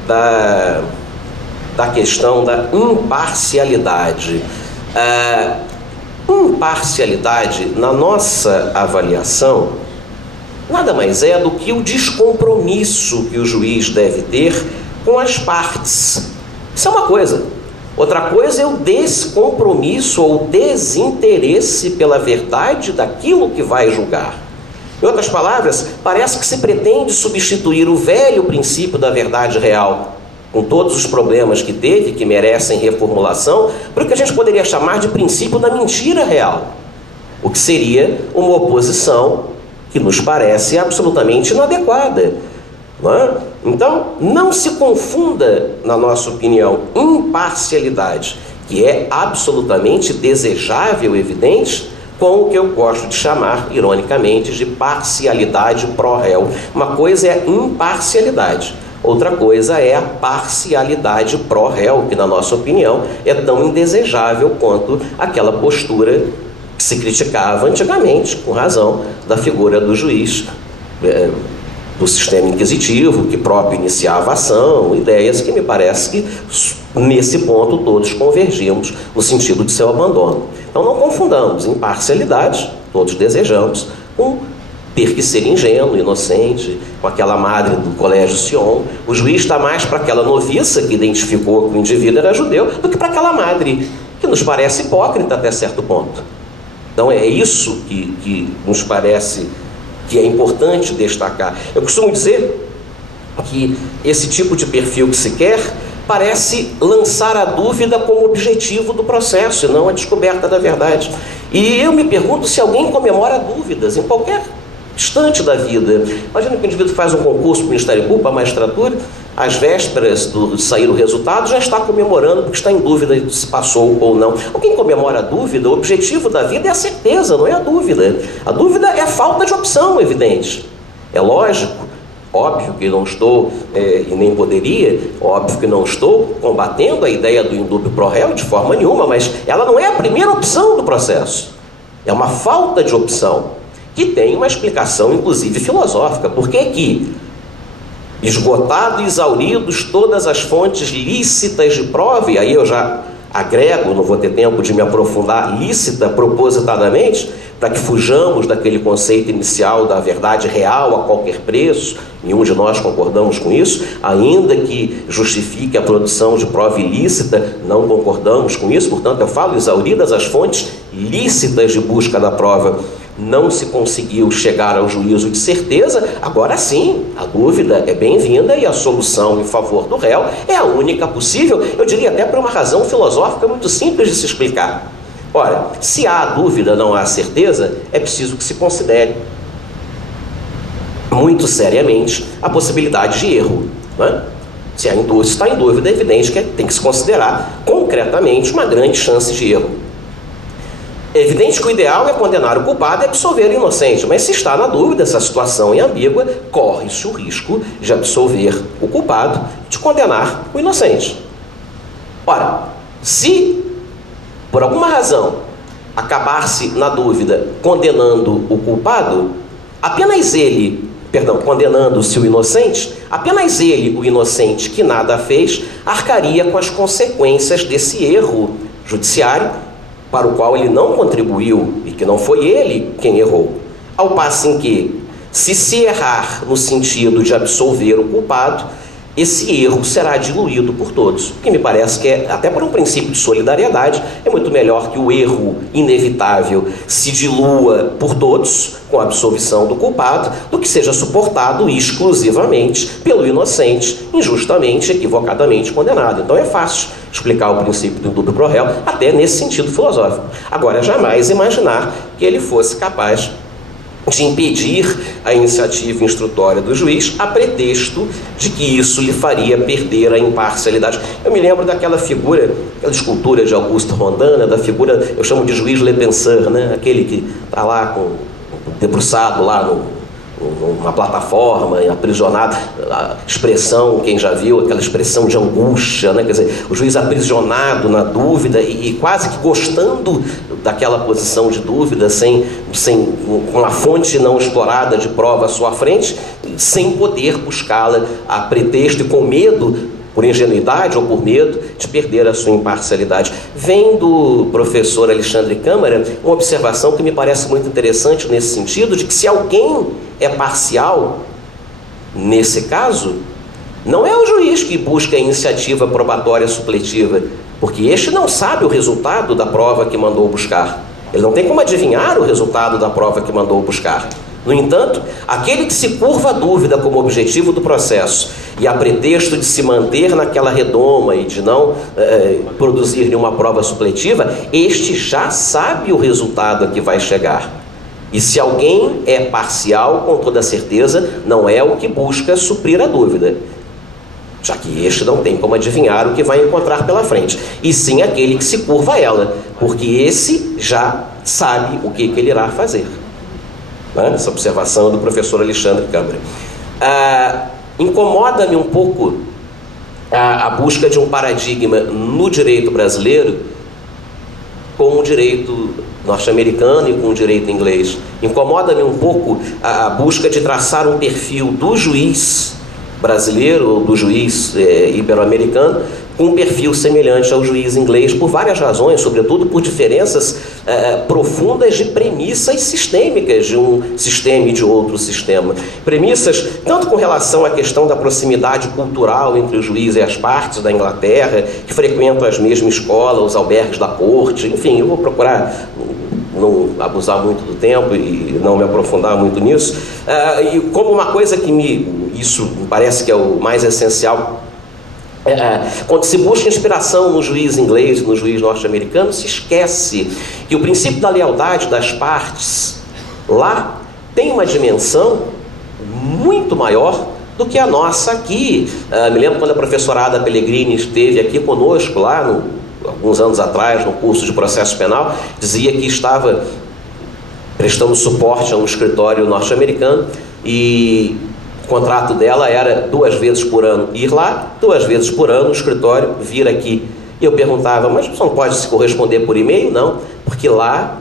da questão da imparcialidade. Imparcialidade, na nossa avaliação, nada mais é do que o descompromisso que o juiz deve ter com as partes. Isso é uma coisa. Outra coisa é o descompromisso ou desinteresse pela verdade daquilo que vai julgar. Em outras palavras, parece que se pretende substituir o velho princípio da verdade real, com todos os problemas que teve, que merecem reformulação, por o que a gente poderia chamar de princípio da mentira real, o que seria uma oposição que nos parece absolutamente inadequada. Não é? Então, não se confunda, na nossa opinião, imparcialidade, que é absolutamente desejável, evidente, com o que eu gosto de chamar, ironicamente, de parcialidade pró-réu. Uma coisa é imparcialidade, outra coisa é a parcialidade pró-réu, que, na nossa opinião, é tão indesejável quanto aquela postura que se criticava antigamente, com razão, da figura do juiz, do sistema inquisitivo, que próprio iniciava a ação, ideias que me parece que, nesse ponto, todos convergimos no sentido de seu abandono. Então não confundamos imparcialidade, todos desejamos, com ter que ser ingênuo, inocente, com aquela madre do Colégio Sion. O juiz está mais para aquela noviça que identificou que o indivíduo era judeu do que para aquela madre, que nos parece hipócrita até certo ponto. Então é isso que nos parece que é importante destacar. Eu costumo dizer que esse tipo de perfil que se quer parece lançar a dúvida como objetivo do processo e não a descoberta da verdade. E eu me pergunto se alguém comemora dúvidas em qualquer instante da vida. Imagina que o indivíduo faz um concurso para o Ministério Público, para a magistratura, às vésperas de sair o resultado, já está comemorando porque está em dúvida se passou ou não. Alguém comemora a dúvida? O objetivo da vida é a certeza, não é a dúvida. A dúvida é a falta de opção, evidente. É lógico, óbvio que não estou, e nem poderia, óbvio que não estou combatendo a ideia do indúbio pro réu de forma nenhuma, mas ela não é a primeira opção do processo. É uma falta de opção, que tem uma explicação, inclusive filosófica. Por que que, esgotado e exauridos todas as fontes lícitas de prova, e aí eu já agrego, não vou ter tempo de me aprofundar, lícita propositadamente, para que fujamos daquele conceito inicial da verdade real a qualquer preço, nenhum de nós concordamos com isso, ainda que justifique a produção de prova ilícita, não concordamos com isso, portanto eu falo exauridas as fontes lícitas de busca da prova, não se conseguiu chegar ao juízo de certeza, agora sim, a dúvida é bem-vinda e a solução em favor do réu é a única possível, eu diria até por uma razão filosófica muito simples de se explicar. Ora, se há dúvida, não há certeza, é preciso que se considere muito seriamente a possibilidade de erro, não é? Se está em dúvida, é evidente que tem que se considerar concretamente uma grande chance de erro. É evidente que o ideal é condenar o culpado e absolver o inocente, mas se está na dúvida, se a situação é ambígua, corre-se o risco de absolver o culpado e de condenar o inocente. Ora, se por alguma razão acabar-se na dúvida condenando o culpado, condenando-se o inocente, apenas ele, o inocente que nada fez, arcaria com as consequências desse erro judiciário para o qual ele não contribuiu e que não foi ele quem errou. Ao passo em que, se errar no sentido de absolver o culpado, esse erro será diluído por todos. O que me parece que, até por um princípio de solidariedade, é muito melhor que o erro inevitável se dilua por todos, com a absolvição do culpado, do que seja suportado exclusivamente pelo inocente, injustamente, equivocadamente condenado. Então é fácil explicar o princípio do indúbio pro réu, até nesse sentido filosófico. Agora, jamais imaginar que ele fosse capaz de impedir a iniciativa instrutória do juiz a pretexto de que isso lhe faria perder a imparcialidade. Eu me lembro daquela figura, aquela escultura de Auguste Rodin, da figura, eu chamo de juiz Le Penseur, né? Aquele que está lá debruçado lá numa plataforma, aprisionado, a expressão, quem já viu, aquela expressão de angústia, né? Quer dizer, o juiz aprisionado na dúvida e quase que gostando daquela posição de dúvida, com a fonte não explorada de prova à sua frente, sem poder buscá-la a pretexto e com medo, por ingenuidade ou por medo, de perder a sua imparcialidade. Vem do professor Alexandre Câmara uma observação que me parece muito interessante nesse sentido, de que se alguém é parcial, nesse caso, não é o juiz que busca a iniciativa probatória supletiva, porque este não sabe o resultado da prova que mandou buscar. Ele não tem como adivinhar o resultado da prova que mandou buscar. No entanto, aquele que se curva a dúvida como objetivo do processo e a pretexto de se manter naquela redoma e de não produzir nenhuma prova supletiva, este já sabe o resultado a que vai chegar. E se alguém é parcial, com toda certeza, não é o que busca suprir a dúvida, já que este não tem como adivinhar o que vai encontrar pela frente, e sim aquele que se curva a ela, porque esse já sabe o que ele irá fazer. Essa observação do professor Alexandre Câmara. Incomoda-me um pouco a busca de um paradigma no direito brasileiro com o direito norte-americano e com o direito inglês. Incomoda-me um pouco a busca de traçar um perfil do juiz brasileiro ou do juiz ibero-americano com um perfil semelhante ao juiz inglês, por várias razões, sobretudo por diferenças profundas de premissas sistêmicas de um sistema e de outro sistema. Premissas tanto com relação à questão da proximidade cultural entre o juiz e as partes da Inglaterra, que frequentam as mesmas escolas, os albergues da corte, enfim, eu vou procurar não abusar muito do tempo e não me aprofundar muito nisso, e como uma coisa que isso me parece que é o mais essencial, quando se busca inspiração no juiz inglês e no juiz norte-americano, se esquece que o princípio da lealdade das partes lá tem uma dimensão muito maior do que a nossa aqui. Me lembro quando a professora Ada Pellegrini esteve aqui conosco lá alguns anos atrás, no curso de processo penal, dizia que estava prestando suporte a um escritório norte-americano e o contrato dela era 2 vezes por ano ir lá, 2 vezes por ano o escritório vir aqui. E eu perguntava, mas você não pode se corresponder por e-mail? Não, porque lá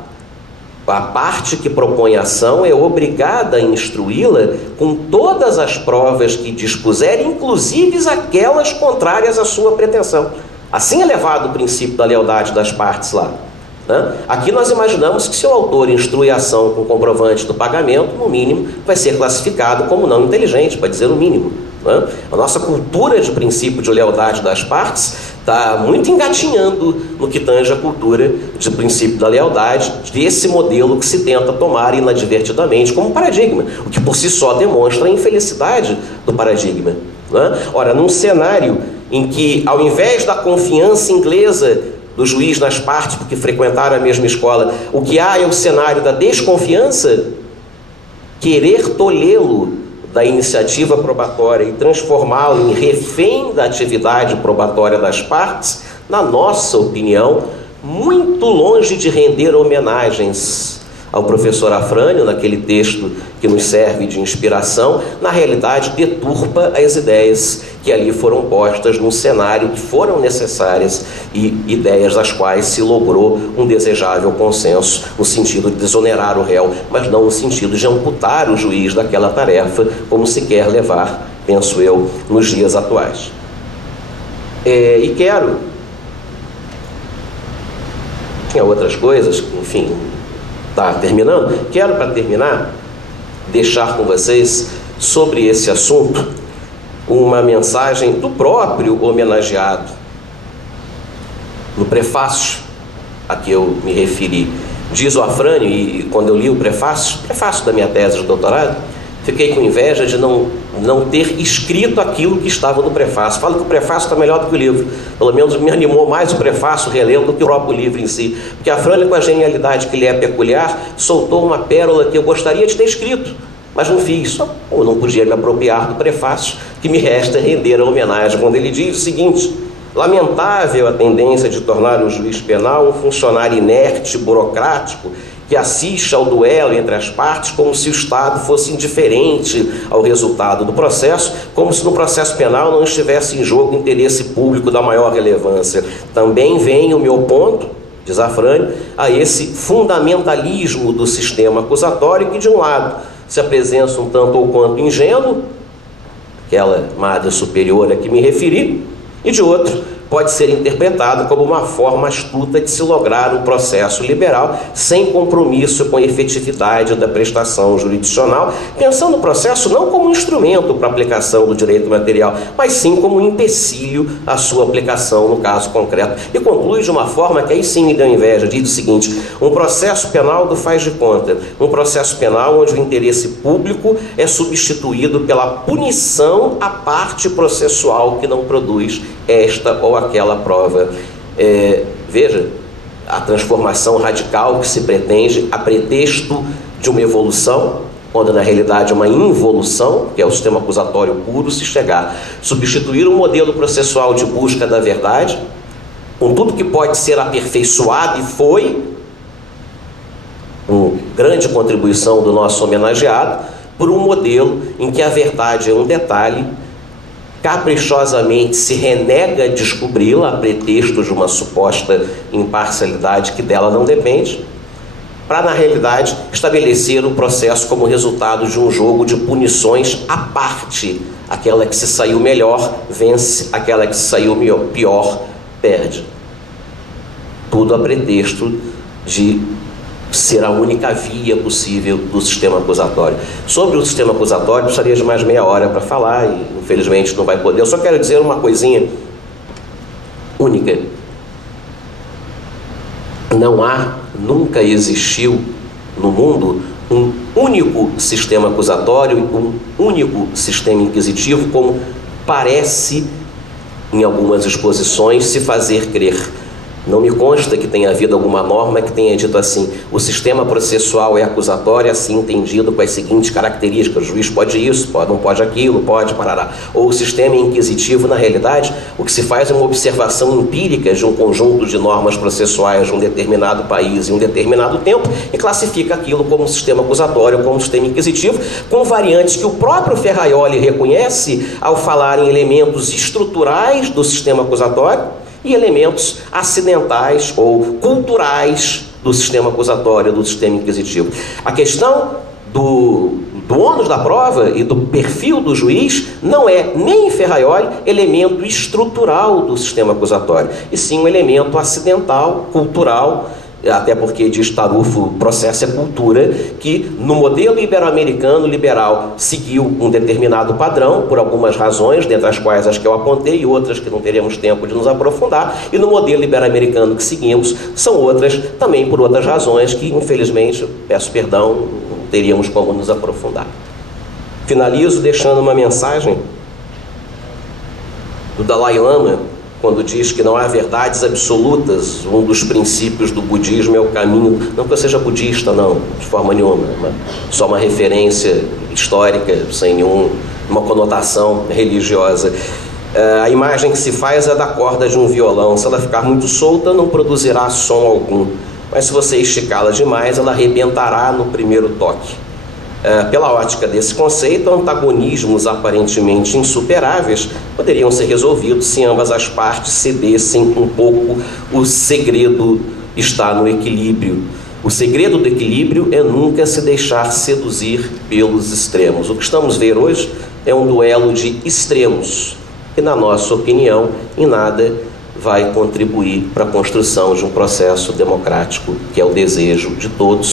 a parte que propõe a ação é obrigada a instruí-la com todas as provas que dispuser, inclusive aquelas contrárias à sua pretensão. Assim é levado o princípio da lealdade das partes lá. Aqui nós imaginamos que se o autor instrui a ação com comprovante do pagamento, no mínimo, vai ser classificado como não inteligente, para dizer o mínimo. A nossa cultura de princípio de lealdade das partes está muito engatinhando no que tange a cultura de princípio da lealdade, desse modelo que se tenta tomar inadvertidamente como paradigma, o que por si só demonstra a infelicidade do paradigma. Ora, num cenário em que, ao invés da confiança inglesa do juiz nas partes, porque frequentaram a mesma escola, o que há é o cenário da desconfiança, querer tolhê-lo da iniciativa probatória e transformá-lo em refém da atividade probatória das partes, na nossa opinião, muito longe de render homenagens ao professor Afrânio, naquele texto que nos serve de inspiração, na realidade deturpa as ideias que ali foram postas num cenário que foram necessárias e ideias das quais se logrou um desejável consenso no sentido de desonerar o réu, mas não no sentido de amputar o juiz daquela tarefa, como se quer levar, penso eu, nos dias atuais. E quero... Tinha outras coisas, enfim... Tá terminando? Quero, para terminar, deixar com vocês sobre esse assunto uma mensagem do próprio homenageado. No prefácio a que eu me referi, diz o Afrânio, e quando eu li o prefácio da minha tese de doutorado, fiquei com inveja de não ter escrito aquilo que estava no prefácio. Falo que o prefácio está melhor do que o livro. Pelo menos me animou mais o prefácio relendo do que o próprio livro em si. Porque Afrânio, com a genialidade que lhe é peculiar, soltou uma pérola que eu gostaria de ter escrito, mas não fiz. Eu não podia me apropriar do prefácio, que me resta render a homenagem, quando ele diz o seguinte: lamentável a tendência de tornar o juiz penal um funcionário inerte, burocrático, que assiste ao duelo entre as partes como se o Estado fosse indiferente ao resultado do processo, como se no processo penal não estivesse em jogo interesse público da maior relevância. Também vem o meu ponto, diz Afrânio, a esse fundamentalismo do sistema acusatório que, de um lado, se apresenta um tanto ou quanto ingênuo, aquela madre superior a que me referi, e de outro, pode ser interpretado como uma forma astuta de se lograr um processo liberal sem compromisso com a efetividade da prestação jurisdicional, pensando o processo não como um instrumento para a aplicação do direito material, mas sim como um empecilho à sua aplicação no caso concreto. E conclui de uma forma que aí sim me deu inveja, diz o seguinte: um processo penal do faz de conta, um processo penal onde o interesse público é substituído pela punição à parte processual que não produz esta ou aquela prova. Veja a transformação radical que se pretende a pretexto de uma evolução, quando na realidade é uma involução, que é o sistema acusatório puro, se chegar, substituir um modelo processual de busca da verdade, com tudo que pode ser aperfeiçoado, e foi uma grande contribuição do nosso homenageado, por um modelo em que a verdade é um detalhe, caprichosamente se renega a descobri-la a pretexto de uma suposta imparcialidade que dela não depende, para, na realidade, estabelecer o processo como resultado de um jogo de punições à parte. Aquela que se saiu melhor vence, aquela que se saiu pior perde. Tudo a pretexto de ser a única via possível do sistema acusatório. Sobre o sistema acusatório, precisaria de mais meia hora para falar e, infelizmente, não vai poder. Eu só quero dizer uma coisinha única. Não há, nunca existiu no mundo um único sistema acusatório, um único sistema inquisitivo, como parece, em algumas exposições, se fazer crer. Não me consta que tenha havido alguma norma que tenha dito assim: o sistema processual é acusatório, assim entendido com as seguintes características: o juiz pode isso, não pode aquilo, pode parará. Ou o sistema inquisitivo, na realidade, o que se faz é uma observação empírica de um conjunto de normas processuais de um determinado país em um determinado tempo e classifica aquilo como um sistema acusatório, como um sistema inquisitivo, com variantes que o próprio Ferraioli reconhece ao falar em elementos estruturais do sistema acusatório e elementos acidentais ou culturais do sistema acusatório, do sistema inquisitivo. A questão do ônus da prova e do perfil do juiz não é, nem em Ferraioli, elemento estrutural do sistema acusatório, e sim um elemento acidental, cultural, até porque, diz Tarufo, o processo é cultura, que no modelo ibero-americano liberal seguiu um determinado padrão, por algumas razões, dentre as quais as que eu apontei e outras que não teremos tempo de nos aprofundar, e no modelo ibero-americano que seguimos são outras, também por outras razões que, infelizmente, peço perdão, não teríamos como nos aprofundar. Finalizo deixando uma mensagem do Dalai Lama, quando diz que não há verdades absolutas. Um dos princípios do budismo é o caminho, não que eu seja budista, não, de forma nenhuma, só uma referência histórica, sem nenhuma conotação religiosa. A imagem que se faz é da corda de um violão. Se ela ficar muito solta, não produzirá som algum. Mas se você esticá-la demais, ela arrebentará no primeiro toque. Pela ótica desse conceito, antagonismos aparentemente insuperáveis poderiam ser resolvidos se ambas as partes cedessem um pouco. O segredo está no equilíbrio. O segredo do equilíbrio é nunca se deixar seduzir pelos extremos. O que estamos vendo hoje é um duelo de extremos, que, na nossa opinião, em nada vai contribuir para a construção de um processo democrático, que é o desejo de todos.